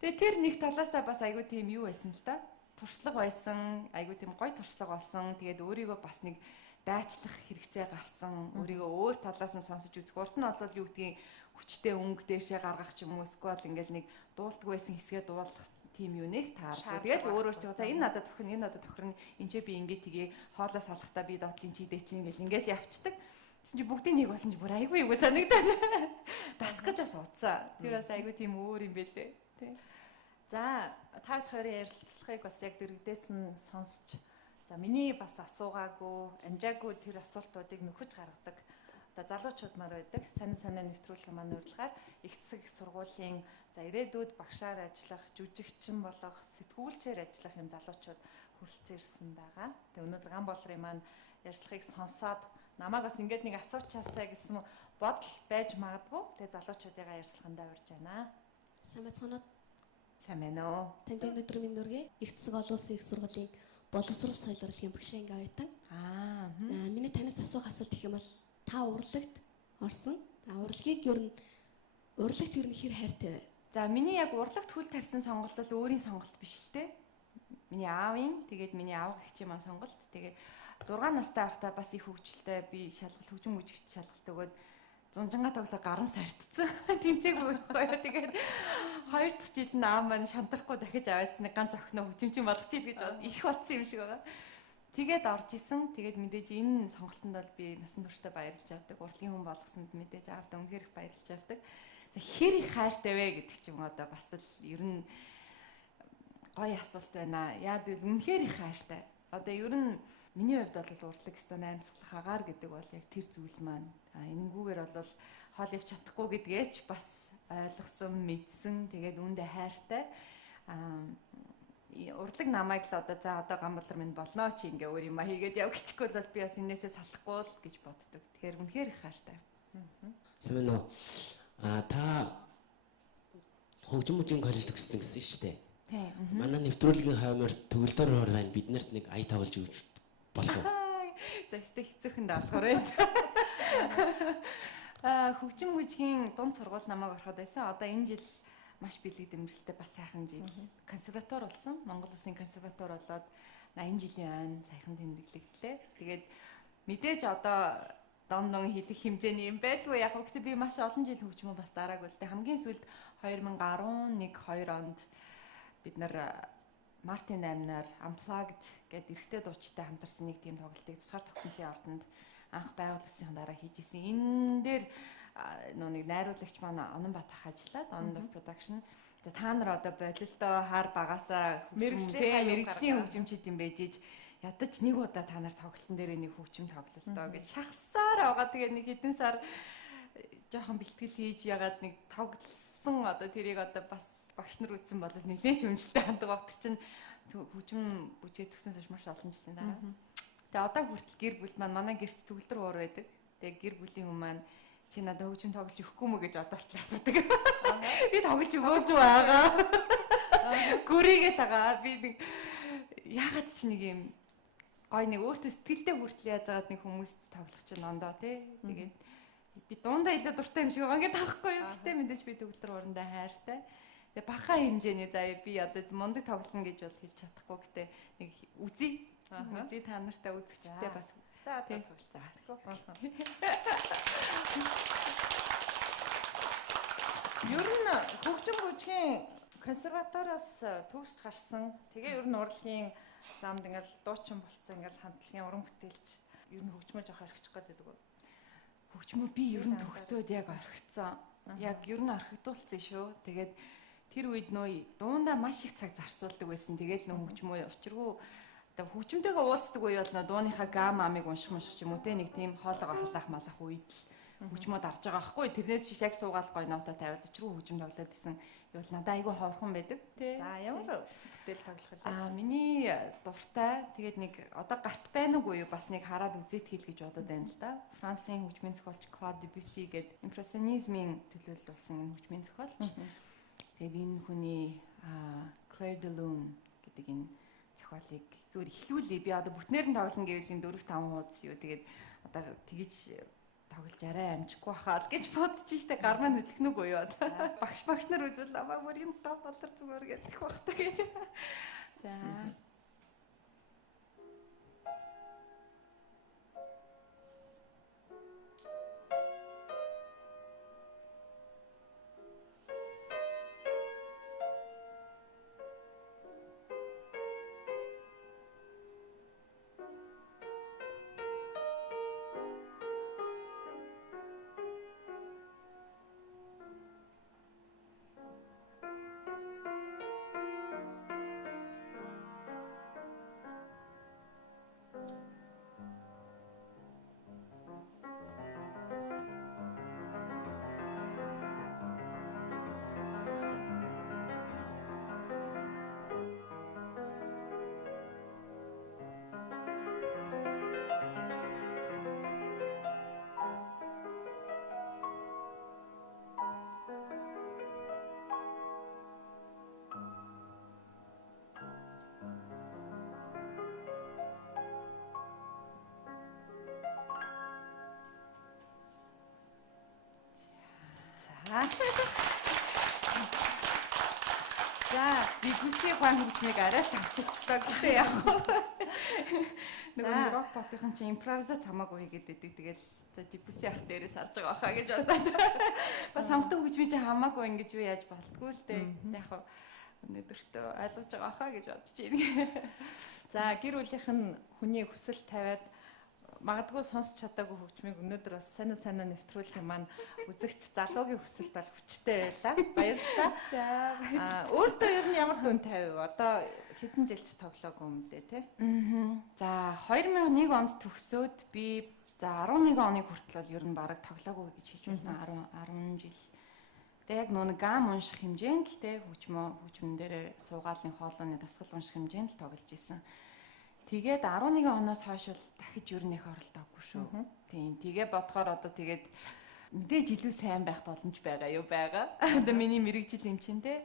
тэгээ тэр нэг талаасаа бас айгүй тийм юу байсан л да. Туршлага байсан, айгүй тийм гоё туршлага болсон. Тэгээд өөрийгөө бас нэг дайчлах хэрэгцээ гарсан. Өөрийгөө өөр талаас нь сонсож үзэх. Урд нь бол юу гэдгийг хүчтэй өнгө дээшээ гаргах ч юм уу эсвэл ингээл нэг дуулдаг байсан хэсгээ дуулах тийм юу нэг таардаг. Тэгээд өөрөөр ч за энэ надад тохирно, энэ надад тохирно. Энд чи би ингээд тгий хоолоо салахтаа би доотлын чи дээтлийн гэл ингээд явцдаг. Тэсэн чи бүгдийн нэг болсон чи бүр айгүй юу санагдаад. Дасгаж бас утсаа. Тэр бас айгүй тийм өөр юм бэлээ. Тий. За та хоёрын ярилцлагыг бас яг дэрэгдээс нь сонсч за миний бас асуугаагүй, амжаагүй тэр асуултуудыг нөхөж гаргадаг. Одоо залуучууд маар байдаг. Санаа нэвтрүүлэх маань урилгаар их засаг их сургуулийн за ирээдүйд багшаар ажиллах, жүжигчин болох, сэтгүүлчээр ажиллах юм залуучууд хүрэлцэн ирсэн байгаа. Тэгээ өнөөдөр Ганболрын маань ярилцлагыг сонсоод намайг бас ингээд нэг асуучаасаа гэсэн бодол байж магадгүй. Тэгээ залуучуудыгаа ярилцлагандаа урьж байна. Сайн бацгаанаа. Сайн байна уу? Танд өнөөдөр минь нүргээ их засаг олон улсын их сургуулийн боловсрол соёл урлагийн багшийн гавьтан. Миний танаас асуух асуулт гэх юм бол та урлагт орсон. Урлагийг ер нь хэр хайртай вэ? За миний яг урлагт хөл тавьсан сонголт бол өөрийн сонголт биш л те. Миний аавын тэгээд миний аав гихчийн маань сонголт. Тэгээд 6 настай байхдаа бас их хөвгчлээ би шалгалт хөгжим үжигч шалгалт өгөөд зунжанга тоглоо гаран сардцсан. Тэнцээгүй байхгүй. Тэгээд 2 дахь жил нь аав маань шантрахгүй дахиж аваадсан ганц охиноо хөгжимчин болгочих гэж бод их батсан юм шиг байгаа. Тэгээд орж исэн. Тэгээд мэдээж энэ сонголтонд бол би насан туршдаа баярлж авдаг. Урлагийн хүн болгосонд мэдээж аавдаа үнэхээр их баярлж авдаг. За хэр их хайртай вэ гэдэг ч юм одоо бас л ер нь гоё асуулт байна. Яг л үнэхээр их хайртай. Одоо ер нь миний хувьд бол урлаг өстө аймсгалах агаар гэдэг бол яг тэр зүйл маань. Энэнгүүгээр бол хоол ивч чадахгүй гэдгээч бас ойлгосон, мэдсэн. Тэгээд үүндээ хайртай. Урлаг намайг л одоо за одоо Ганболор минь болно чи ингээ өөр юм а хийгээд яв гэчихгүй бол би бас энээсээ салахгүй л гэж боддог. Тэгэхээр үнэхээр их хайртай. Сайн уу? Та хөгжим үжийн коллеж төгссөн гэсэн шүү дээ. Тийм. Манай нэвтрүүлгийн хаймаар төгөлдөр хор байна. Бид нарт нэг ая тоглож өгч болох уу? За өстө хэцүүхэн даалгавар байна. Хөгжим үжийн дунд сургууль намайг ороход байсан. Одоо энэ жил маш бэлэг дэмжлэлтэй бас сайхан жил. Консерватор болсон. Монгол Улсын консерватор болоод 80 жилийн айн сайхан тэмдэглэгдлээ. Тэгээд мэдээж одоо дон хэлэх хэмжээний юм байлгүй яг гэхдээ би маш олон жил хөгжмөө бас дараагүй л дээ. Хамгийн сүүлд 2011-2 онд бид нар Мартин аймнаар Unplugged гэдэг эрэгтэй дуучтай хамтарсан нэг тийм тоглолтыг тусгаар тогтнолын ордонд анх байгуулсан дараа хийжсэн. Энэ дээр нэг найруулагч маань Ононбат ах ажиллаад On of Production. За та нар одоо болилдоо хар багасаа мэрэгжлийн хөгжимчд юм байж иж ядаж нэг удаа та нар тоглолтын дээр нэг хөгжим тоглолтоо гэж шахсаар байгаа. Тэгээ нэг хэдэн сар жоохон бэлтгэл хийж ягаад нэг тоглосон одоо тэрийг одоо бас багш нар үзсэн бол нэлээд шүмжлэлтэй хандаг баг. Тэр чинь хөгжим бүжгээ төгсөн сош маш олон жилийн дараа. Тэгээ одоо хүртэл гэр бүл маань манай гэрт төгөлдөр уур байдаг. Тэгээ гэр бүлийн хүмүүс маань чи надад хөгжим тоглож өгөхгүй мө гэж одоолтлаа асуудаг. Би тоглож өгөөж байгаа. Гүрийгээ тагаа би нэг ягаад ч нэг юм гой нэг өөртөө сэтгэлдээ хүртэл яаж байгаад нэг хүмүүст тоглох чинь ондоо тий. Тэгээд би дундаа илүү дуртай юм шиг байгаа ингээд таахгүй юу. Гэтэ мэдээж би төгөлдөр урандаа хайртай. Тэгээ баха хэмжээний заа би одоо мундаг тоглоно гэж бол хэлж чадахгүй. Гэтэ нэг үзий. Үзий та нартай үзэгчтэй бас за одоо тоглоцгаа. Ер нь хөгжим бүжгийн консерваториос төгсч гарсан. Тэгээ ер нь урлагийн замд ингээл дуучин болцсон ингээл хамтлагийн уран бүтээлч ер нь хөгжмөө жоох орхичих гээд байдаг. Хөгжмөө би ер нь төгсөөд яг орхицсан. Яг ер нь орхигдуулсан шүү. Тэгээд тэр үед нөө дуундаа маш их цаг зарцуулдаг байсан. Тэгээд нөө хөгжмөө учиргүй одоо хөгжмөнтэйгээ уулздаг үе бол нөө дууныхаа гам амыг унших ч юм уу те нэг тийм хоолойгоо халаах малах үед л хөгжмөө дарж байгаа байхгүй. Тэрнээс шиг яг суугаал гой ноотоо тавиад учиргүй хөгжим тоглоод исэн. Юу бол надад айгүй ховорхон байдаг тий. За ямар бүтээл тоглох вэ? Миний дуртай тэгээд нэг одоо гарт байна уу юу бас нэг хараад үзээд хэл гэж бодоод байна л да. Францын хөгжмийн зохиолч Claude Debussy гэдэг импрессионизмын төлөөлөл болсон хөгжмийн зохиолч. Тэгээд энэ хүний Clair de Lune гэдэг энэ зохиолыг зүгээр ихлүүлээ. Би одоо бүтнээр нь тоглоно гэвэл энэ 4-5 хуудас юу. Тэгээд одоо тэгэж тоглож арай амжихгүй хаад гэж бодож штэ гармаа хөдлөхнүг уу юу. Багш нар үзвэл намайг бүр юм гав болор зүгээр гэсэн бахта гэж. За. За, Debussy хаан хөгжмийг арай л тавчилчлаа гэдэг яг хөө. Нөгөө рок попын чинь импровизац хамаагүй хийгээд байдаг. Тэгээд за Debussy ах дээрээс харж байгаа хаа гэж бодоод. Бас хамтан хөгжмийн чинь хамаагүй ингэж юу яаж болтгүй л дээ. Яг хөө өнөөдөртөө ойлгож байгаа хаа гэж бодож байна. За, гэр бүлийнх нь хүний хүсэл тавиад магадгүй сонсч чадаагүй хөгжмийг өнөөдөр бас сайн нэвтрүүлэх маань үзэгч залуугийн хүсэлт бол хүчтэй байлаа. Баярлалаа. За өөртөө ер нь ямар дүн тавив? Одоо хэдэн жилч тоглоогүй юм дээ тий? За 2001 онд төгсөөд би за 11 оны хүртэл бол ер нь бараг тоглоогүй гэж хэлж байна. 10 жил. Тэгээ яг нүүн гам унших хэмжээнд л тий хөгжмөн дээр суугаалын хоолойны дасгал унших хэмжээнд л тоглож исэн. Тэгээд 11 оноос хойш бол дахиж ер нь их оролдоогүй шүү. Тийм. Тэгээ бодохоор одоо тэгээд мэдээж илүү сайн байх боломж байгаа юу байгаа. Одоо миний мэрэгжил юм чинь те.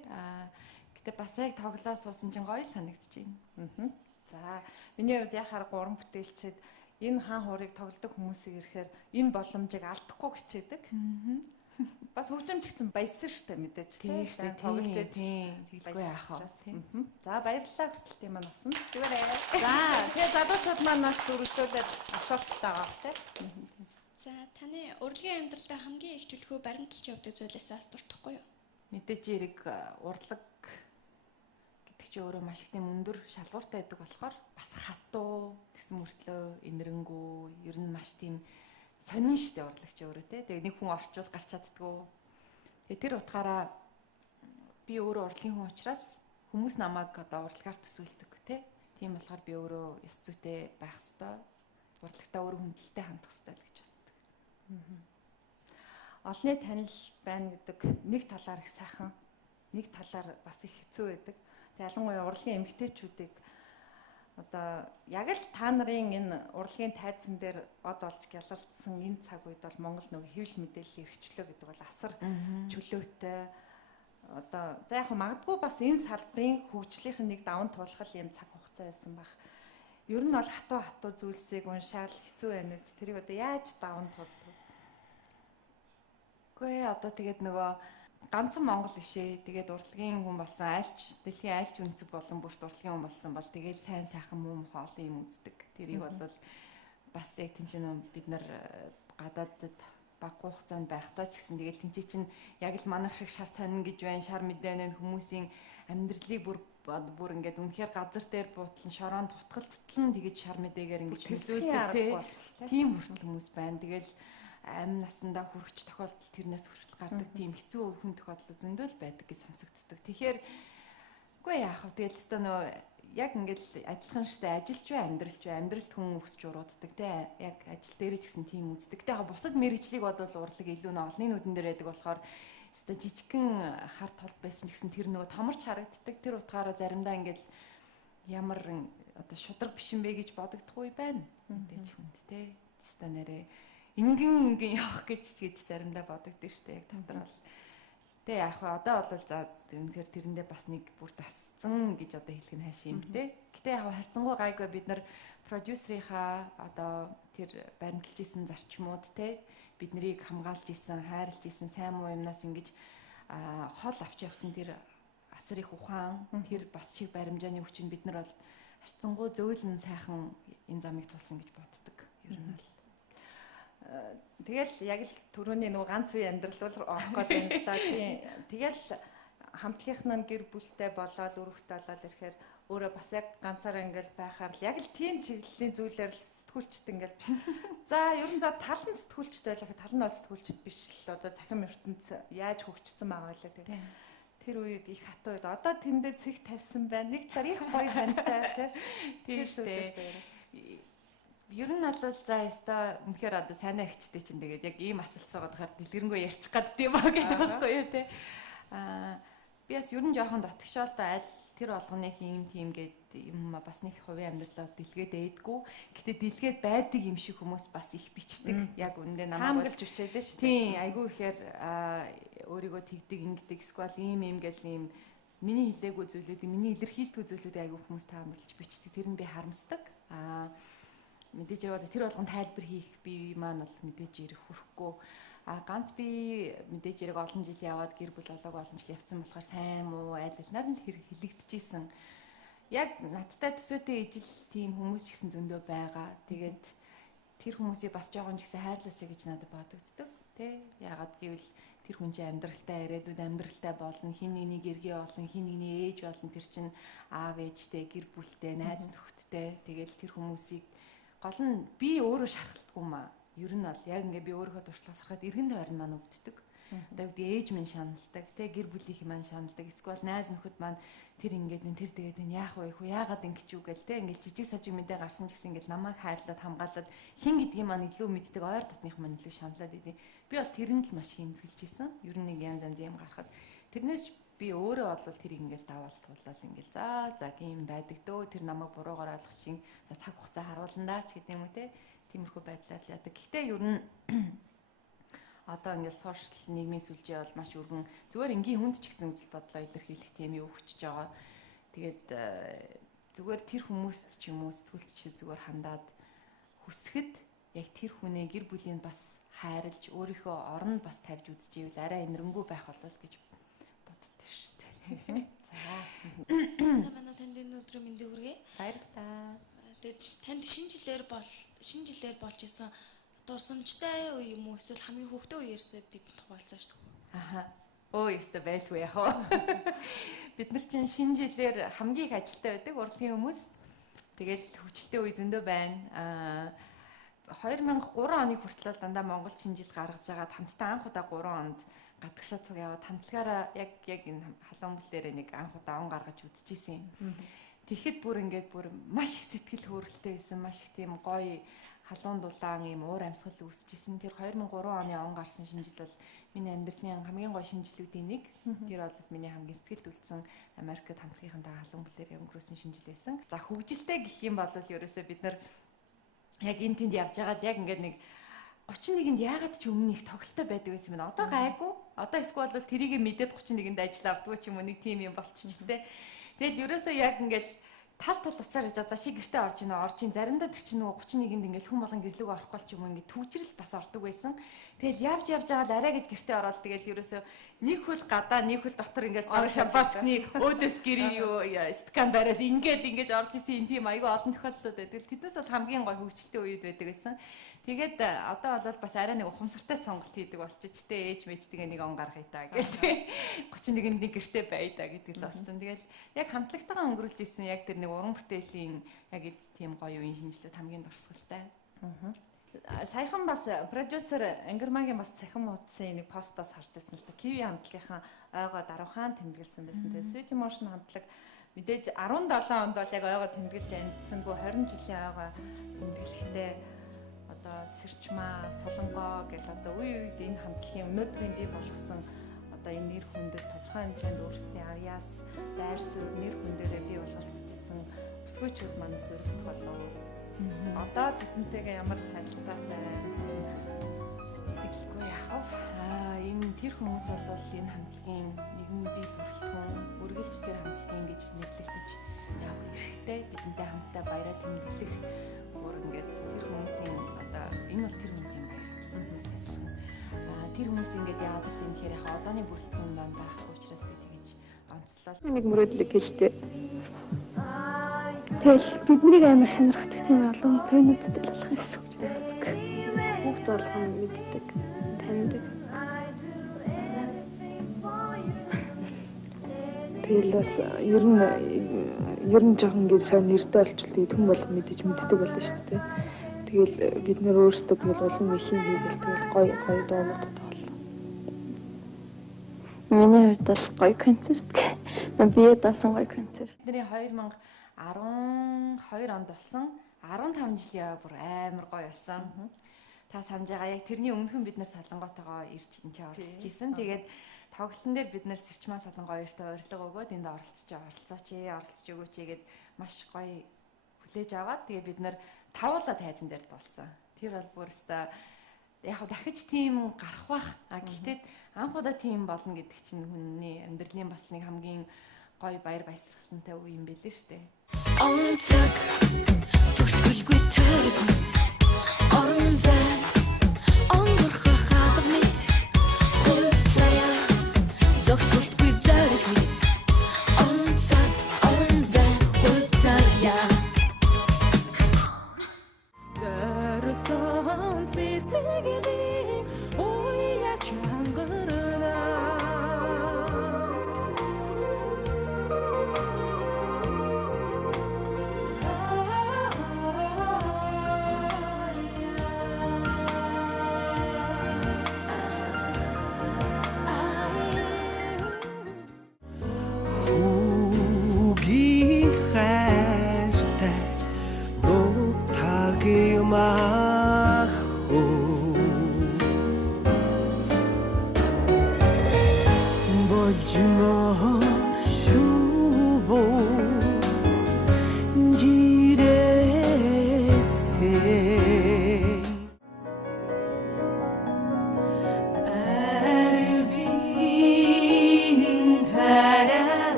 Гэтэ бас яг тоглоо суусан чинь гоё санагдчихээн. За миний хувьд яхаар гурван бүтээлчэд энэ хаан хуурыг тоглодог хүмүүсийг ирэхээр энэ боломжийг алдахгүй хичээдэг. Бас хөгжимч гэсэн баяссан штэ мэдээж тийм штэ тоглож тэгэлгүй яах вэ. За баярлалаа хүсэлтийн маань авсан. Зүгээрээ. За тэгээ залуучууд маань бас өргөжлүүлээд асуулттай байгаа тийм. За таны урлагийн амьдралдаа хамгийн их төлхөө баримталж явдаг зүйлээс дуртахгүй юу? Мэдээж эрэг урлаг гэдэг чинь өөрөө маш их тийм өндөр шалгууртай байдаг болохоор бас хатуу гэсэн мөртлөө инэрэнгүү ер нь маш тийм сонин штэ урлагч өөрөө те. Тэгээ нэг хүн орчуул гарч чаддгүй. Тэгээ тэр утгаараа би өөрөө урлагийн хүн учраас хүмүүс намайг одоо урлагаар төсөөлдөг те. Тийм болохоор би өөрөө ёс зүйтэй байх ёстой. Урлагтаа өөрөө хүндэлтэй хандах ёстой л гэж боддог. Олонний танил байна гэдэг нэг талаар их сайхан, нэг талаар бас их хэцүү байдаг. Тэгээ ялангуяа урлагийн эмэгтэйчүүдийг одоо яг л та нарын энэ урлагийн тайзан дээр од олж гялалцсан энэ цаг үед бол Монгол нөгөө хэвлэл мэдээлэл эрхчлөө гэдэг бол асар чөлөөтэй. Одоо за яг магадгүй бас энэ салбарын хөгжлийнх нь нэг даван туулах юм цаг хугацаа байсан баг. Ер нь бол хатуу зүйлсийг уншаал хэцүү байна үз. Тэрийг одоо яаж даван туулдаг? Үгүй одоо тэгээд нөгөө ганцхан Монгол бишээ. Тэгээд урлагийн хүн болсон альч дэлхийн альч үнцэг болон бүрт урлагийн хүн болсон бол тэгээд сайн сайхан муу хоолын юм үздэг. Тэрийг бол бас яг тэнцэн бид нар гадаадд баггүй хугацаанд байхдаа ч гэсэн тэгээд тэнцээ чинь яг л манайх шиг шар сонин гэж байна. Шар мэдэнэ хүмүүсийн амьдралыг бүр ингээд үнэхээр газар дээр буутлан шороонд тутгалттал тэгэж шар мэдээгээр ингэж хэлүүлдэг тийм хүртэл хүмүүс байна. Тэгээд амь насандаа хүрч тохиолдол тэрнээс хүртэл гардаг тийм хэцүү өвхөн тохиолдол зөндөл байдаг гэж сонсогддог. Тэгэхээр үгүй яах вэ? Тэгэл өстөө нөө яг ингээл адилхан штэ ажилч бай амьдралд хүн өсч урууддаг те яг ажил дээр ч гэсэн тийм үздэг. Тэ бусад мэрэгчлийг бодвол урлаг илүү нэ олонний нүдэн дээр байдаг болохоор өстөө жижигхэн хар тол байсан ч гэсэн тэр нөгөө томорч харагддаг. Тэр утгаараа заримдаа ингээл ямар одоо шудраг биш юм бэ гэж бодогдохгүй байна. Мэдээж хүнд те өстөө нэрээ ингийн явах гэж заримдаа бодогдсон шүү дээ яг дотроо л. Тэ яг одоо бол за үнэхээр тэрэндээ бас нэг бүр тасцсан гэж одоо хэлэх нь хайш юм те. Гэтэ яг харьцангуй гайгүй бид нар продюсерийнхаа одоо тэр баримталж исэн зарчмууд те бид нарыг хамгаалж исэн, хайрлж исэн сайн муу юмнаас ингэж хол авч явсан тэр асар их ухаан тэр бас чиг баримжааны хүчин бид нар бол харьцангуй зөөлөн сайхан энэ замыг тулсан гэж боддог. Ер нь бол тэгэл яг л түрүүний нөгөө ганц үе амьдрал руу орох гэдэг юм да. Тэгэл хамтлагийнх нь гэр бүлтэй болоод өрөвтэй болоод ирэхээр өөрөө бас яг ганцаараа ингээл байхаар л яг л тийм чиглэлийн зүйлээр л сэтгүүлчт ингээл за ер нь за тал нь сэтгүүлчтэй байлаа. Тал нь бол сэтгүүлчт биш л одоо цахим ертөнц яаж хөгжсөн байгаа вэ тэгээ. Тэр үед их хатуу үед одоо тэндээ цэг тавьсан байна. Нэг талаар их гоё хантай тийм шүү дээ. Ер нь бол за яста үнэхээр одоо сайнаа ихчтэй чинь тэгээд яг ийм асуулт суугаад дэлгэрэнгүй ярьчих гад тийм аа гэдэг байхгүй юу те. Би бас ер нь жоохон дотгошоолтой аль тэр олгоных юм тийм гээд юм бас нэг хувийн амьдралаа дэлгээд ээдгүй. Гэтэ дэлгээд байдаг юм шиг хүмүүс бас их бичдэг. Яг үндэ намайг хамгаалж бичээдээ шүү. Тийм айгүй ихээр өөрийгөө тэгдэг ингэдэг эсвэл ийм гэл ийм миний хэлээгүй зүйлүүдийг миний илэрхийлдэг зүйлүүдийг айгүй хүмүүс таамаглаж бичдэг. Тэр нь би харамсдаг. Мэдээж яг тэр болгон тайлбар хийх би маань бол мэдээж ирэх хүрхгүй. Ганц би мэдээж яг олон жил яваад гэр бүл болоог олон жил явцсан болохоор сайн муу айл алнаар нь хэлэгдэжсэн. Яг надтай төсөөтэй ижил тийм хүмүүс ч гэсэн зөндөө байгаа. Тэгээд тэр хүмүүсийг бас жоохон ч гэсэн хайрлаасаа гэж надад бодогддог. Тэ ягаад гэвэл тэр хүн чинь амьдралтай ирээдүйд амьдралтай болно. Хин нэгний гэргээ олон, хин нэгний ээж болно. Тэр чинь аав ээжтэй, гэр бүлтэй, найз нөхөдтэй. Тэгээд тэр хүмүүсийг гол нь би өөрөө шархалтгүй маа. Ер нь бол яг ингээ би өөрийнхөө туршлагасарахад эргэн тойрон маань өвддөг. Одоо үүд ээж минь шаналдаг, тэ гэр бүлийнх маань шаналдаг. Эсвэл найз нөхөд маань тэр ингээд энэ тэр тэгээд энэ яах вэ хөө яагаад ингэж юу гэл тэ ингээл жижиг сажиг мэдээ гарсан ч гэсэн ингээд намайг хайрлаад хамгаалаад хин гэдгийг маань илүү мэддэг ойр дотных маань илүү шаналаад идэв. Би бол тэрэнд л маш хэмзгэлж исэн. Ер нь нэг янз янз юм гарахад тэрнээс би өөрөө бол тэр ингээл даваал туулаад ингээл за гин байдаг дөө тэр намайг буруугаар ойлгох чинь цаг хугацаа харуулна даа ч гэдэг юм уу те тиймэрхүү байдлаар л яадаг. Гэхдээ ер нь одоо ингээл сошиал нийгмийн сүлжээ бол маш өргөн зүгээр энгийн хүнд ч гэсэн үзэл бодлоо илэрхийлэх тийм юу өгчөж байгаа. Тэгээд зүгээр тэр хүмүүст ч юм уу сэтгүүлч зүгээр хандаад хүсэхэд яг тэр хүнээ гэр бүлийн бас хайрлж өөрийнхөө орон бас тавьж үзчихвэл арай энэрэнгүй байх болов гэж боддоо шүү дээ. За манай танд энэ өдрөө мэндийг хүргэе. Баярлалаа. Тэгээд танд шинэ жилээр болж исэн дурсамжтай үе юм уу эсвэл хамгийн хөвгтэй үеэрсээ бид хуваалцаа шүү дээ. Аха. Оо ёстой байлгүй яах вэ? Бид нар чинь шинэ жилээр хамгийн их ажилтаа байдаг урлагийн хүмүүс. Тэгээд хүчтэй үе зөндөө байна. 2003 оны хүртэл дандаа Монгол шинэ жил гаргаж байгаа хамтдаа анх удаа 3 онд гадагшаа цуг яваад хамтлагаараа яг энэ халуун бүлээрээ нэг анх удаа он гаргаж үзчихсэн юм. Тэгэхэд бүр ингээд бүр маш их сэтгэл хөөрөлтэй байсан, маш их тийм гоё халуун дулаан ийм уур амьсгал үүсчихсэн. Тэр 2003 оны он гарсан шинжил бол миний амьдралын хамгийн гоё шинжилүүдийн нэг. Тэр бол миний хамгийн сэтгэлд үлдсэн Америкт хамтлагийнхаа халуун бүлээр өнгөрөөсөн шинжил байсан. За хөгжилтэй гэх юм бол ерөөсөө бид нар яг энэ тэнд явж байгаад яг ингээд нэг 31-нд яагаад ч өмнө их тоглолттой байдаг байсан юм байна. Одоо гайгүй. Одоо эсвэл бол тэрийг мэдээд 31-нд ажил авдгүй ч юм уу нэг тим юм болчихжээ. Тэгэл ерөөсөө яг ингээд тал усаар иж за шиг гэртээ орж ийн заримдаа тэр чинь нөгөө 31-нд ингээд хүн болгон гэрлүүг орохгүй ч юм уу ингээд түүжрэл бас ордог байсан. Тэгэл явж байгаа арай гэж гэртээ ороод тэгэл ерөөсөө нэг хөл гадаа нэг хөл дотор ингээд гар шампаскны өөдөөс гэрээ юу скан бараад ингээд орж исэн тийм айгүй олон тохиолдлууд байдаг. Тэднээс бол хамгийн гой хөгжилтэй үед байдаг байсан. Тэгээд одоо бол бас арай нэг ухамсартай сонголт хийдэг болчих тэ ээж мэждэг нэг он гаргая та гэдэг 31-нд нэг гэртээ бай та гэдэг л болсон. Тэгээд яг хамтлагтайгаа өнгөрүүлж исэн яг тэр нэг уран бүтээлийн яг тийм гоё үеийн шинжилгээ хамгийн дурсгалтай. Саяхан бас продюсер Ангермагийн бас цахим утсан нэг постоос харж ирсэн л та. Kiwi хамтлагийнхаа ойгоо даруйхан тэмдэглэсэн байсан. Тэгээд Sweet Emotion хамтлаг мэдээж 17 онд бол яг ойгоо тэмдэглэж амжсангүй 20 жилийн ойгоо тэмдэглэхдээ одоо Сэрчмаа, Солонгоо гэл одоо үе үед энэ хамтлагийн өнөөдрийн бий болгосон одоо энэ нэр хүндэд тодорхой хэмжээнд өөрсдийн авьяас, байр суурь нэр хүндээрээ бий болгоцчихсан өсгөөчүүд манаас өргөх болов. Одоо тэдэнтэйгээ ямар харилцаатай байна? Тэгэлгүй яах вэ? Энэ тэр хүмүүс бол энэ хамтлагийн нэгэн бие бүрэлдэхүүн, үргэлж тэр хамтлагийн гэж нэрлэгдэж явах эрхтэй, бидэнтэй хамтдаа баяраа тэмдэглэх бүр ингээд тэр хүмүүсийн одоо энэ бол тэр хүмүүсийн баяр. Тэр хүмүүс ингээд яагаад гэж юм гэхээр яхаа одооны бүрэлдэхүүн донд байхгүй учраас би тэгэж онцлол. Нэг мөрөөдлөг хэлтэй. Тэгэл биднийг амар сонирхдаг тийм олон тойнуудтай л болох юмсан гэж боддог. Хүүхд болгон мэддэг, таньдаг. Тэгэл бас ер нь жоохон ингэ сайн нэртэй олчвол тэгээд хүн болго мэддэг болно шүү дээ. Тэгэл бид нэр өөрсдөө тэгэл улам их юм хийгээл тэгэл гоё дуунуудтай болно. Миний хувьд бол гоё концерт. Би даасан гоё концерт. Бидний 2012 онд болсон 15 жилийн бүр амар гоё болсон. Та санаж байгаа яг тэрний өмнөхөн бид нар Салангоотойгоо ирж энэ ч оролцож исэн. Тэгээд тоглолтын дээр бид нар Сэрчмаа Салангоо хоёртой урилга өгөөд энд оролцооч өгөөч гэгээд маш гоё хүлээж аваад тэгээд бид нар тавуулаа тайзан дээр дууссан. Тэр бол бүр өстой яг дахиж тийм гарах бах. Гэхдээ анхудаа тийм болно гэдэг чинь хүний амьдралын бас нэг хамгийн гоё баяр баясгалантай үе юм билээ шүү дээ. Онцог төсгөлгүй төрөг мэт орон зай онгорхох хазар мэт хувцая зогсолтгүй зориг мэт онцог орон зай хувцая Зорсон сэтгэлийн уяа чангарна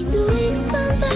Индуик санта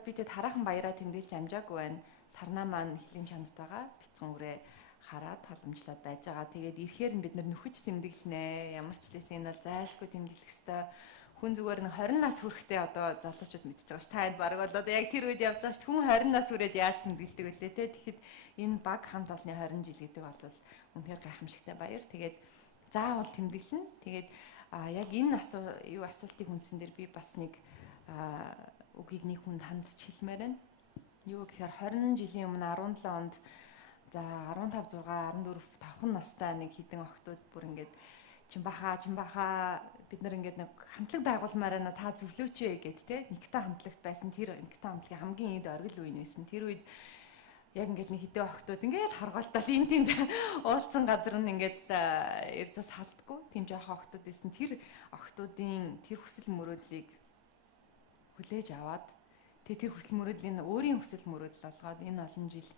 бол би тэд хараахан баяраа тэмдэглэж амжаагүй байна. Сарнаа маань хилийн чанд байгаа. Бяцхан үрээ хараад халамжлаад байж байгаа. Тэгээд ирэхээр нь бид нар нөхөж тэмдэглэнэ. Ямар ч лээсэн энэ бол зайлшгүй тэмдэглэх ёстой. Хүн зүгээр нэг 20 нас хүрэхдээ одоо залуучууд мэдчихэж байгаа ш. Та энэ баг бол одоо яг тэр үед явж байгаа ш. Хүн 20 нас хүрээд яаж тэмдэглэдэг вэ те. Тэгэхэд энэ баг хамт олонны 20 жил гэдэг бол үнэхээр гайхамшигтай баяр. Тэгээд заавал тэмдэглэнэ. Тэгээд яг энэ асуултыг үндсэн дээр би бас нэг үгийг нэг хүнд хандж хэлмээр байна. Юу гэхээр 20 жилийн өмнө 17 онд за 15 6 14 5 настай нэг хідэн охтууд бүр ингээд чимбахаа бид нар ингээд нэг хамтлаг байгуулмаар байна та зөвлөөч вэ гэд те нэгтэй хамтлагт байсан тэр нэгтэй хамтлагийн хамгийн эд оргил үе байсан. Тэр үед яг ингээд нэг хідэн охтууд ингээд харгалдал энэ тэнд уулзсан газар нь ингээд ерөөсөө салдаггүй тийм жоохон охтууд байсан. Тэр охтуудын тэр хүсэл мөрөөдлийг хүлээж аваад тэр хүсэл мөрөөдлийн өөрийн хүсэл мөрөөдөл болгоод энэ олон жил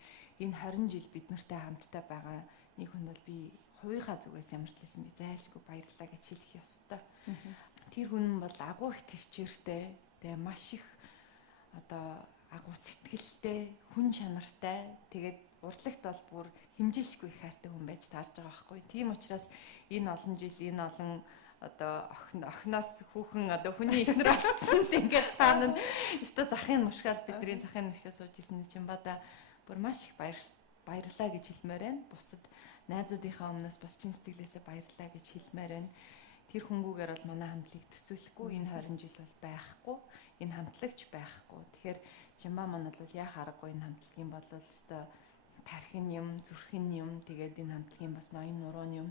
энэ 20 жил бид нартай хамтдаа байгаа нэг хүн бол би хувийнхаа зүгээс ямар ч лсэн би зайлшгүй баярлалаа гэж хэлэх ёстой. Тэр хүн бол агуу их төвчээртэй, тэгээ маш их одоо агуу сэтгэлтэй, хүн чанартай, тэгээд урлагт бол бүр хэмжээлшгүй их хайртай хүн байж таарж байгаа байхгүй. Тийм учраас энэ олон жил энэ олон одоо охноос хүүхэн одоо хүний ихнэр алтанд ингээд цаана нь өстө захын мушгаал бидний захын мушгаа сууж исэн чинь бада бүр маш их баярлалаа гэж хэлмээр байна. Бусад найзуудынхаа өмнөөс бас чин сэтгэлээсээ баярлалаа гэж хэлмээр байна. Тэр хүмүүгээр бол манай хамтлагийг төсөөлөхгүй энэ 20 жил бол байхгүй. Энэ хамтлагч байхгүй. Тэгэхээр Жимба маань бол яа харахгүй энэ хамтлагийн бол өстө тархин юм, зүрхэн юм. Тэгээд энэ хамтлагийн бас ноён нурууны юм.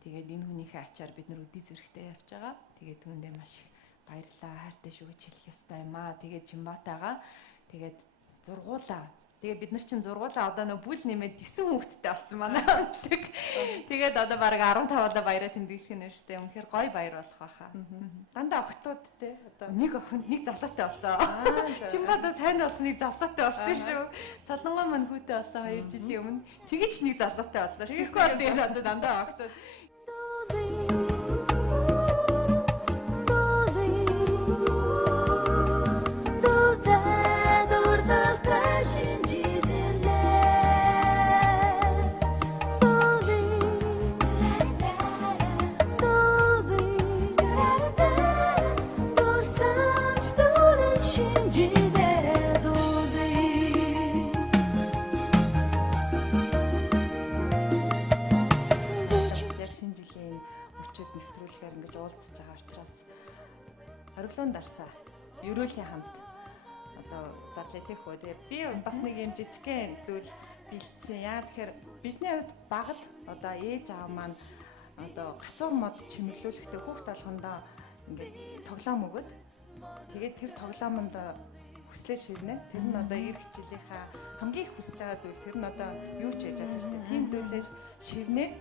Тэгээд энэ хүнийхээ ачаар бид нар өдий зэрэгтэй явж байгаа. Тэгээд түүндээ маш баярлалаа, хайртай шүү гэж хэлэх ёстой юм аа. Тэгээд Жимбатайгаа тэгээд зургуулаа. Тэгээ бид нар чинь зургуулаа одоо нөө бүл нэмээд 9 хүүхэдтэй болсон манай хамтлаг. Тэгээд одоо бараг 15-аа баяраа тэмдэглэх нь шүү дээ. Үнэхээр гоё баяр болох байхаа. Дандаа охтууд те одоо нэг охинд нэг залуутай болсон. Жимбадаа сайн болсныг залуутай болсон шүү. Солонгон маань хүүтэй болсон 2 жилийн өмнө. Тэгэж нэг залуутай боллоо шүү. Тэгэхгүй бол тэгээд одоо дандаа охтууд нэвтрүүлэхээр ингэж уулзж байгаа учраас хориглоон дарсаа ерөөлийн хамт одоо задлаа тийх үү. Тэгээд би бас нэг юм жижигхэн зүйл бэлдсэн. Яа тэгэхээр бидний хувьд багт одоо ээж аав маань одоо гацуур мод чимэрлүүлэхдээ хүүхд толгондоо ингээд тоглоом өгöd. Тэгээд тэр тоглоомонд хүслээ шивнэ. Тэр нь одоо эх жилийнхаа хамгийн их хүсэж байгаа зүйл тэр нь одоо юу ч хийж байгаа шүү дээ. Тийм зүйлээ шивнээд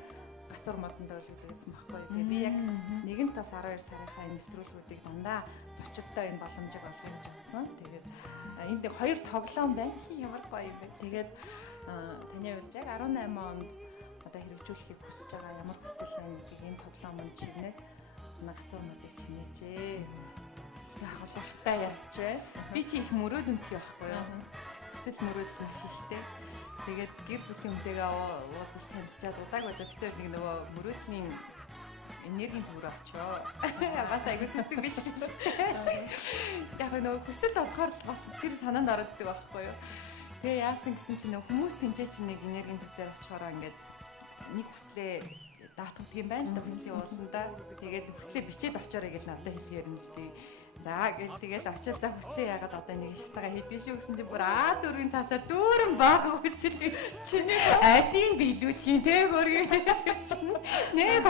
гацуур модонд ойлгох байсан байхгүй. Тэгээ би яг нэгэн тас 12 сарынхаа нэвтрүүлгүүдийг дандаа зочдтой энэ боломжийг олгоё гэж бодсон. Тэгээд энд хоёр тоглоом байна. Ямар гоё юм бэ. Тэгээд таны хувьд яг 18 онд одоо хэрэгжүүлэхийг хүсэж байгаа ямар хүсэл байна гэдгийг энэ тоглоомонд чивнээд гацуур модыг чимээчээ. Яг дуртай ясч вэ. Би чи их мөрөөдөнтэй байхгүй юу? Хүсэл мөрөөдөл маш ихтэй. Тэгээд гэр бүлийн хүнтэйгээ уулзаж танилцчаад удааг байж битээр нэг нөгөө мөрөөдлийн энергийн төврөө очоо. Бас айгуу сүсэг биш. Яг нөгөө хүсэл бодохоор бас тэр санаанд ороод идэг байхгүй юу? Тэгээ яасан гэсэн чинь нөгөө хүмүүс тэнцээ чинь нэг энергийн төв дээр очихоор ингээд нэг хүслээ даатгадаг юм байна да хүслийн ууланда. Тэгээд хүслээ бичээд очоорой гэж надад хэлгээр нь л дээ. За гэл тэгээд очил за хүслээ яагаад одоо нэг шатагаа хийдэж шүү гэсэн чинь бүр А4-ийн цаасаар дүүрэн бага хүсэл чинь айдын биелүүлэх те хөргөө тэр чинь нэг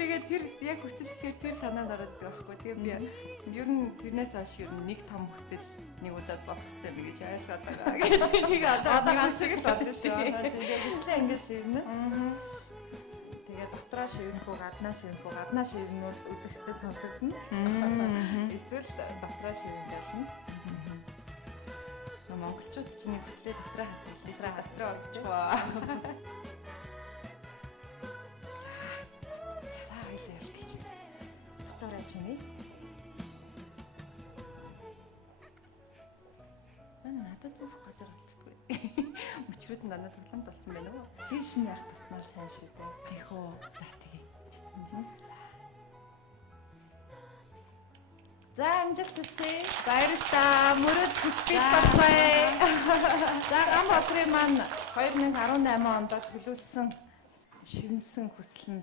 тэгээд тэр яг хүсэл гэхээр тэр санаанд ороод байгаа байхгүй. Тэгээ би ер нь тэрнээс хойш ер нь нэг том хүсэл нэг удаад болох хэрэгтэй би гэж ойлгоод байгаа. Тэгээд одоо ганцыг л болно шүү. Тэгээд хүслээ ингэж шивнэ. Тэгээ дотроо шивнэхүү гаднаа шивнүүл үзэгчдэд сонсогдно. Эсвэл дотроо шивнэхүү. Монголчууд чинь нэг хүслээ дотроо хатдаг. Дотроо үзчихвээ. За хоёлаа ялгч. Хацаараа чиний. зүүх газар олддгүй. Мөчрүүд нь дандаа тоглоомд болсон байна уу? Дээш нь яг туснаар сайн шүү дээ. Тийх үү. За тэгээ. За амжилт хүсье. Баярлалаа. Мөрөд хүсбий болбай. За Ганбаатарын маань 2018 онд төлөвлөсөн шинсэн хүсэл нь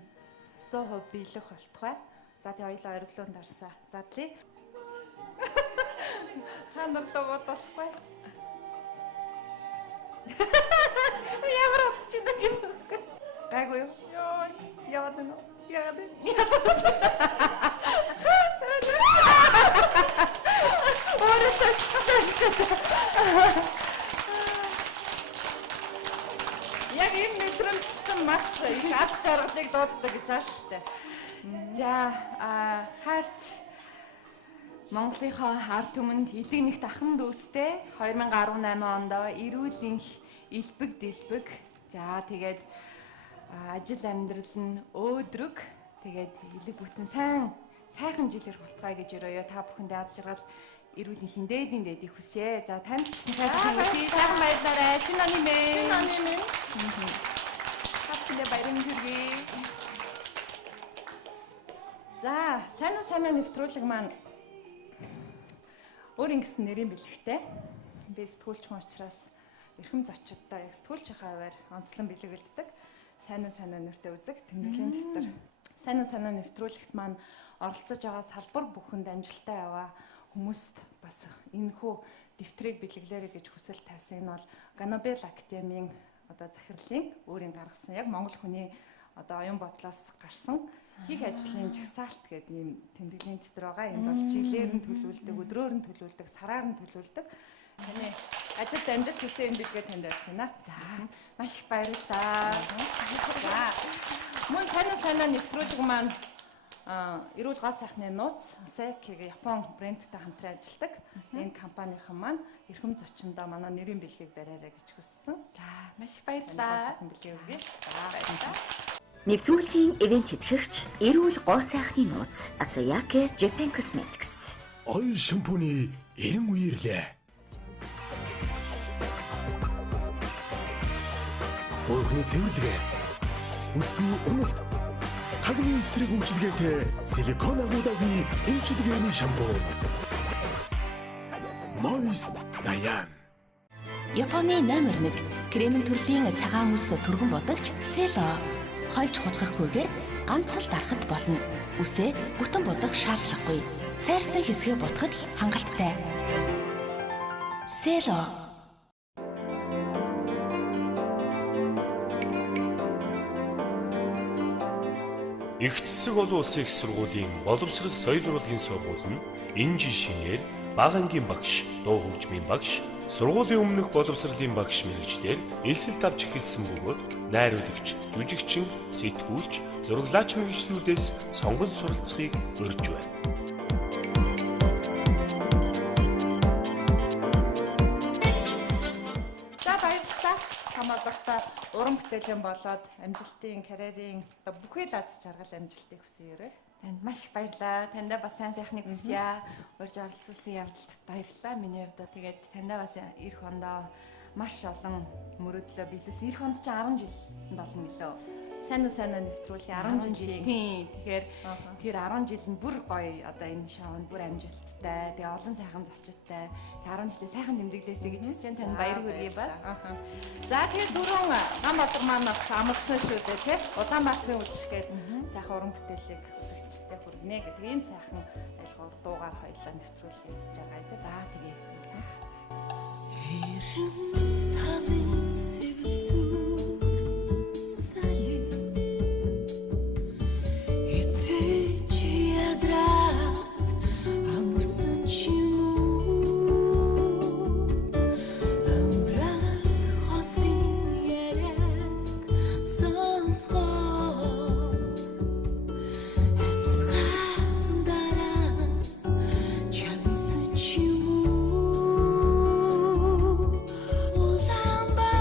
100% биелэх болтугай. За тэгээ хоёулаа ориглуун дарсаа. Задлаа. Хандлага бодохгүй. Ямар утч юм бэ? Гайгүй юу? Яа дэ. Яг энэ мэдрэмжтэй маш их аз жаргалыг дууддаг гэж ааш штэ. За хайрт Монголынхоо ард түмэнд элэг нэгт ахын дүүстэй 2018 онд эрүүл энх элбэг дэлбэг. За тэгээд ажил амьдрал нь өөдрөг. Тэгээд элэг бүтэн сайхан жилээр хултгай гэж өрөөё. Та бүхэндээ аз жаргал эрүүл энхийн дээдийн дэдийг хүсье. За танд ч гэсэн сайхан хүсье. Сайхан баярлалаа. Шинэ оны мэн. Хаппи баярын хүргэе. За сайн нэвтрүүлэг маань өөр ингэсэн нэрийн бэлэгтэй. Би сэтгүүлч хүн учраас эрхэм зочдтой яг сэтгүүлчийнхаа хуваар онцлон бэлэгддэг. Сайн нэртэй үзэг тэмдэглэлийн дэвтэр. Сайн нэвтрүүлэгт маань оролцож байгаа салбар бүхэнд амжилттай яваа хүмүүст бас энэхүү дэвтрийг бэлэглээрэй гэж хүсэл тавьсан. Энэ бол Ганабел Академийн захирлын өөрийн гаргасан яг монгол хүний оюун бодлоос гарсан хийх ажлын жагсаалт гэдэг ийм тэмдэглэлийн дэвтэр байгаа. Энд бол жилээр нь төлөвлөдөг, өдрөөр нь төлөвлөдөг, сараар нь төлөвлөдөг. Таны ажилд амжилт хүсье энэ билгээ танд барьж байна. За маш их баярлалаа. За мөн сайн нэвтрүүлэг маань эрүүл гоо сайхны нууц Сайкигийн Япон брэндтэй хамтран ажилладаг. Энэ компанийн маань эрхэм зочиндоо манай нэрийн бэлгийг бариарай гэж хүссэн. За маш их баярлалаа. Бэлгээ өгье. За баярлалаа. Нэвтрүүлгийн ивент тэтгэгч эрүүл гоо сайхны нууц Asayake Japan Cosmetics. Ойл шампуны 90 үеэрлээ. Хөрхний цэвэрлэгээ. Үсний уналт. Хагны эсрэг үйлчилгээтэй силикон агуулгагийн эмчилгээний шампунь. Moist Dayan. Японы номер 1 кремийн төрлийн цагаан үс түргэн бодогч Село. Хольж хутгахгүйгээр ганц л дарахад болно. Үсээ бүтэн будах шаардлагагүй. Цайрсан хэсгээ будахад л хангалттай. Село. Их засаг олон улсын их сургуулийн боловсрол соёл урлагийн сургууль нь энэ жишгээр бага ангийн багш, дуу хөгжмийн багш, сургуулийн өмнөх боловсролын багш мэргэжлэр элсэлт авч эхэлсэн бөгөөд найруулагч, жүжигчин, сэтгүүлч, зураглаач мэргэжлүүдээс сонгон суралцахыг урьж байна. За баярлалаа. Хамаалагта уран бүтээлийн болоод амжилтын карьерийн бүхий л аз жаргал амжилтыг хүсье өрөө. Танд маш их баярлалаа. Тандаа бас сайн сайхныг хүсье. Урьж оролцуулсан явдалд баярлалаа. Миний хувьд тэгээд тандаа бас эх ондоо маш олон мөрөдлөө биелүүлсэн. Эх онд ч 10 жил болсон гэлөө. Сайн нэвтрүүлгийн 10 жил. Тийм. Тэгэхээр тэр 10 жил нь бүр гоё энэ шоунд бүр амжилттай. Тэгээ олон сайхан зочдтой. 10 жилийн сайхан тэмдэглээсэй гэж хүсэж танд баяр хүргэе бас. За тэгээд дөрөв Ганбаатар маань бас амлсан шүү дээ тий. Улаанбаатарын үйлчлэгээд сайхан уран бүтээлийг үзэгчтэй хүргэнэ гэдэг энэ сайхан айлгуур дуугаар хоёлаа нэвтрүүлэх гэж байгаа тий. За тэгээ. Улаанбаатар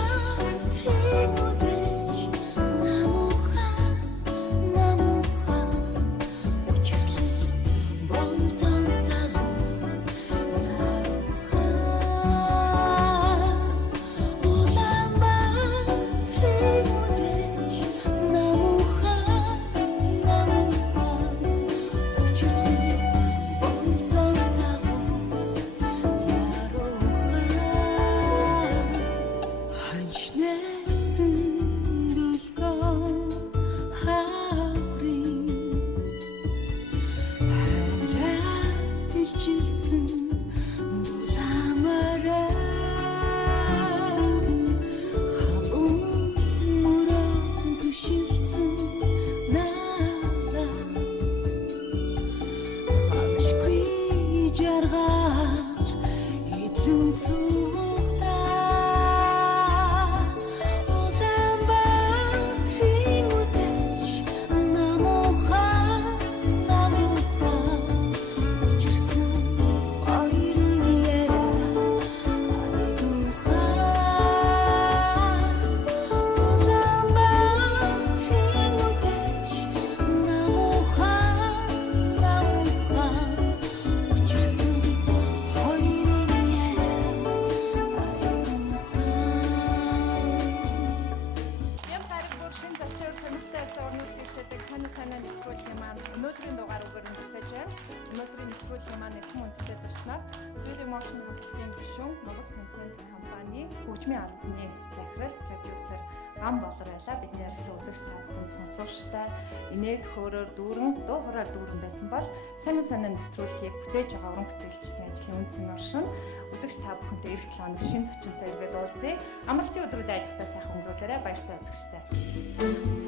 Өнөөдрийн дугаар үгээр нэмэгдэж байна. Өнөөдрийн нэвтрүүлгийн маань нэгэн үнэтэй зочноор Sweden Motion хамтлагийн гишүүн Монгол контент компани хөгжмийн албаны захирал продюсер Ган Болор байлаа. Бидний ярилцлага үзэгч та бүхэнд сонсогчтой инээд хөөрөөр дүүрэн дуу хураар дүүрэн байсан бол сайн нэвтрүүлгийг бүтээж байгаа уран бүтээлчдийн ажлын үн цэн оршин үзэгч та бүхэнтэй эх 7 хоног шинэ зочинтой иргэд уулзъя. Амралтын өдрүүд айдахтаа сайхан өнгөрүүлээрэй. Баяртай үзэгчтэй.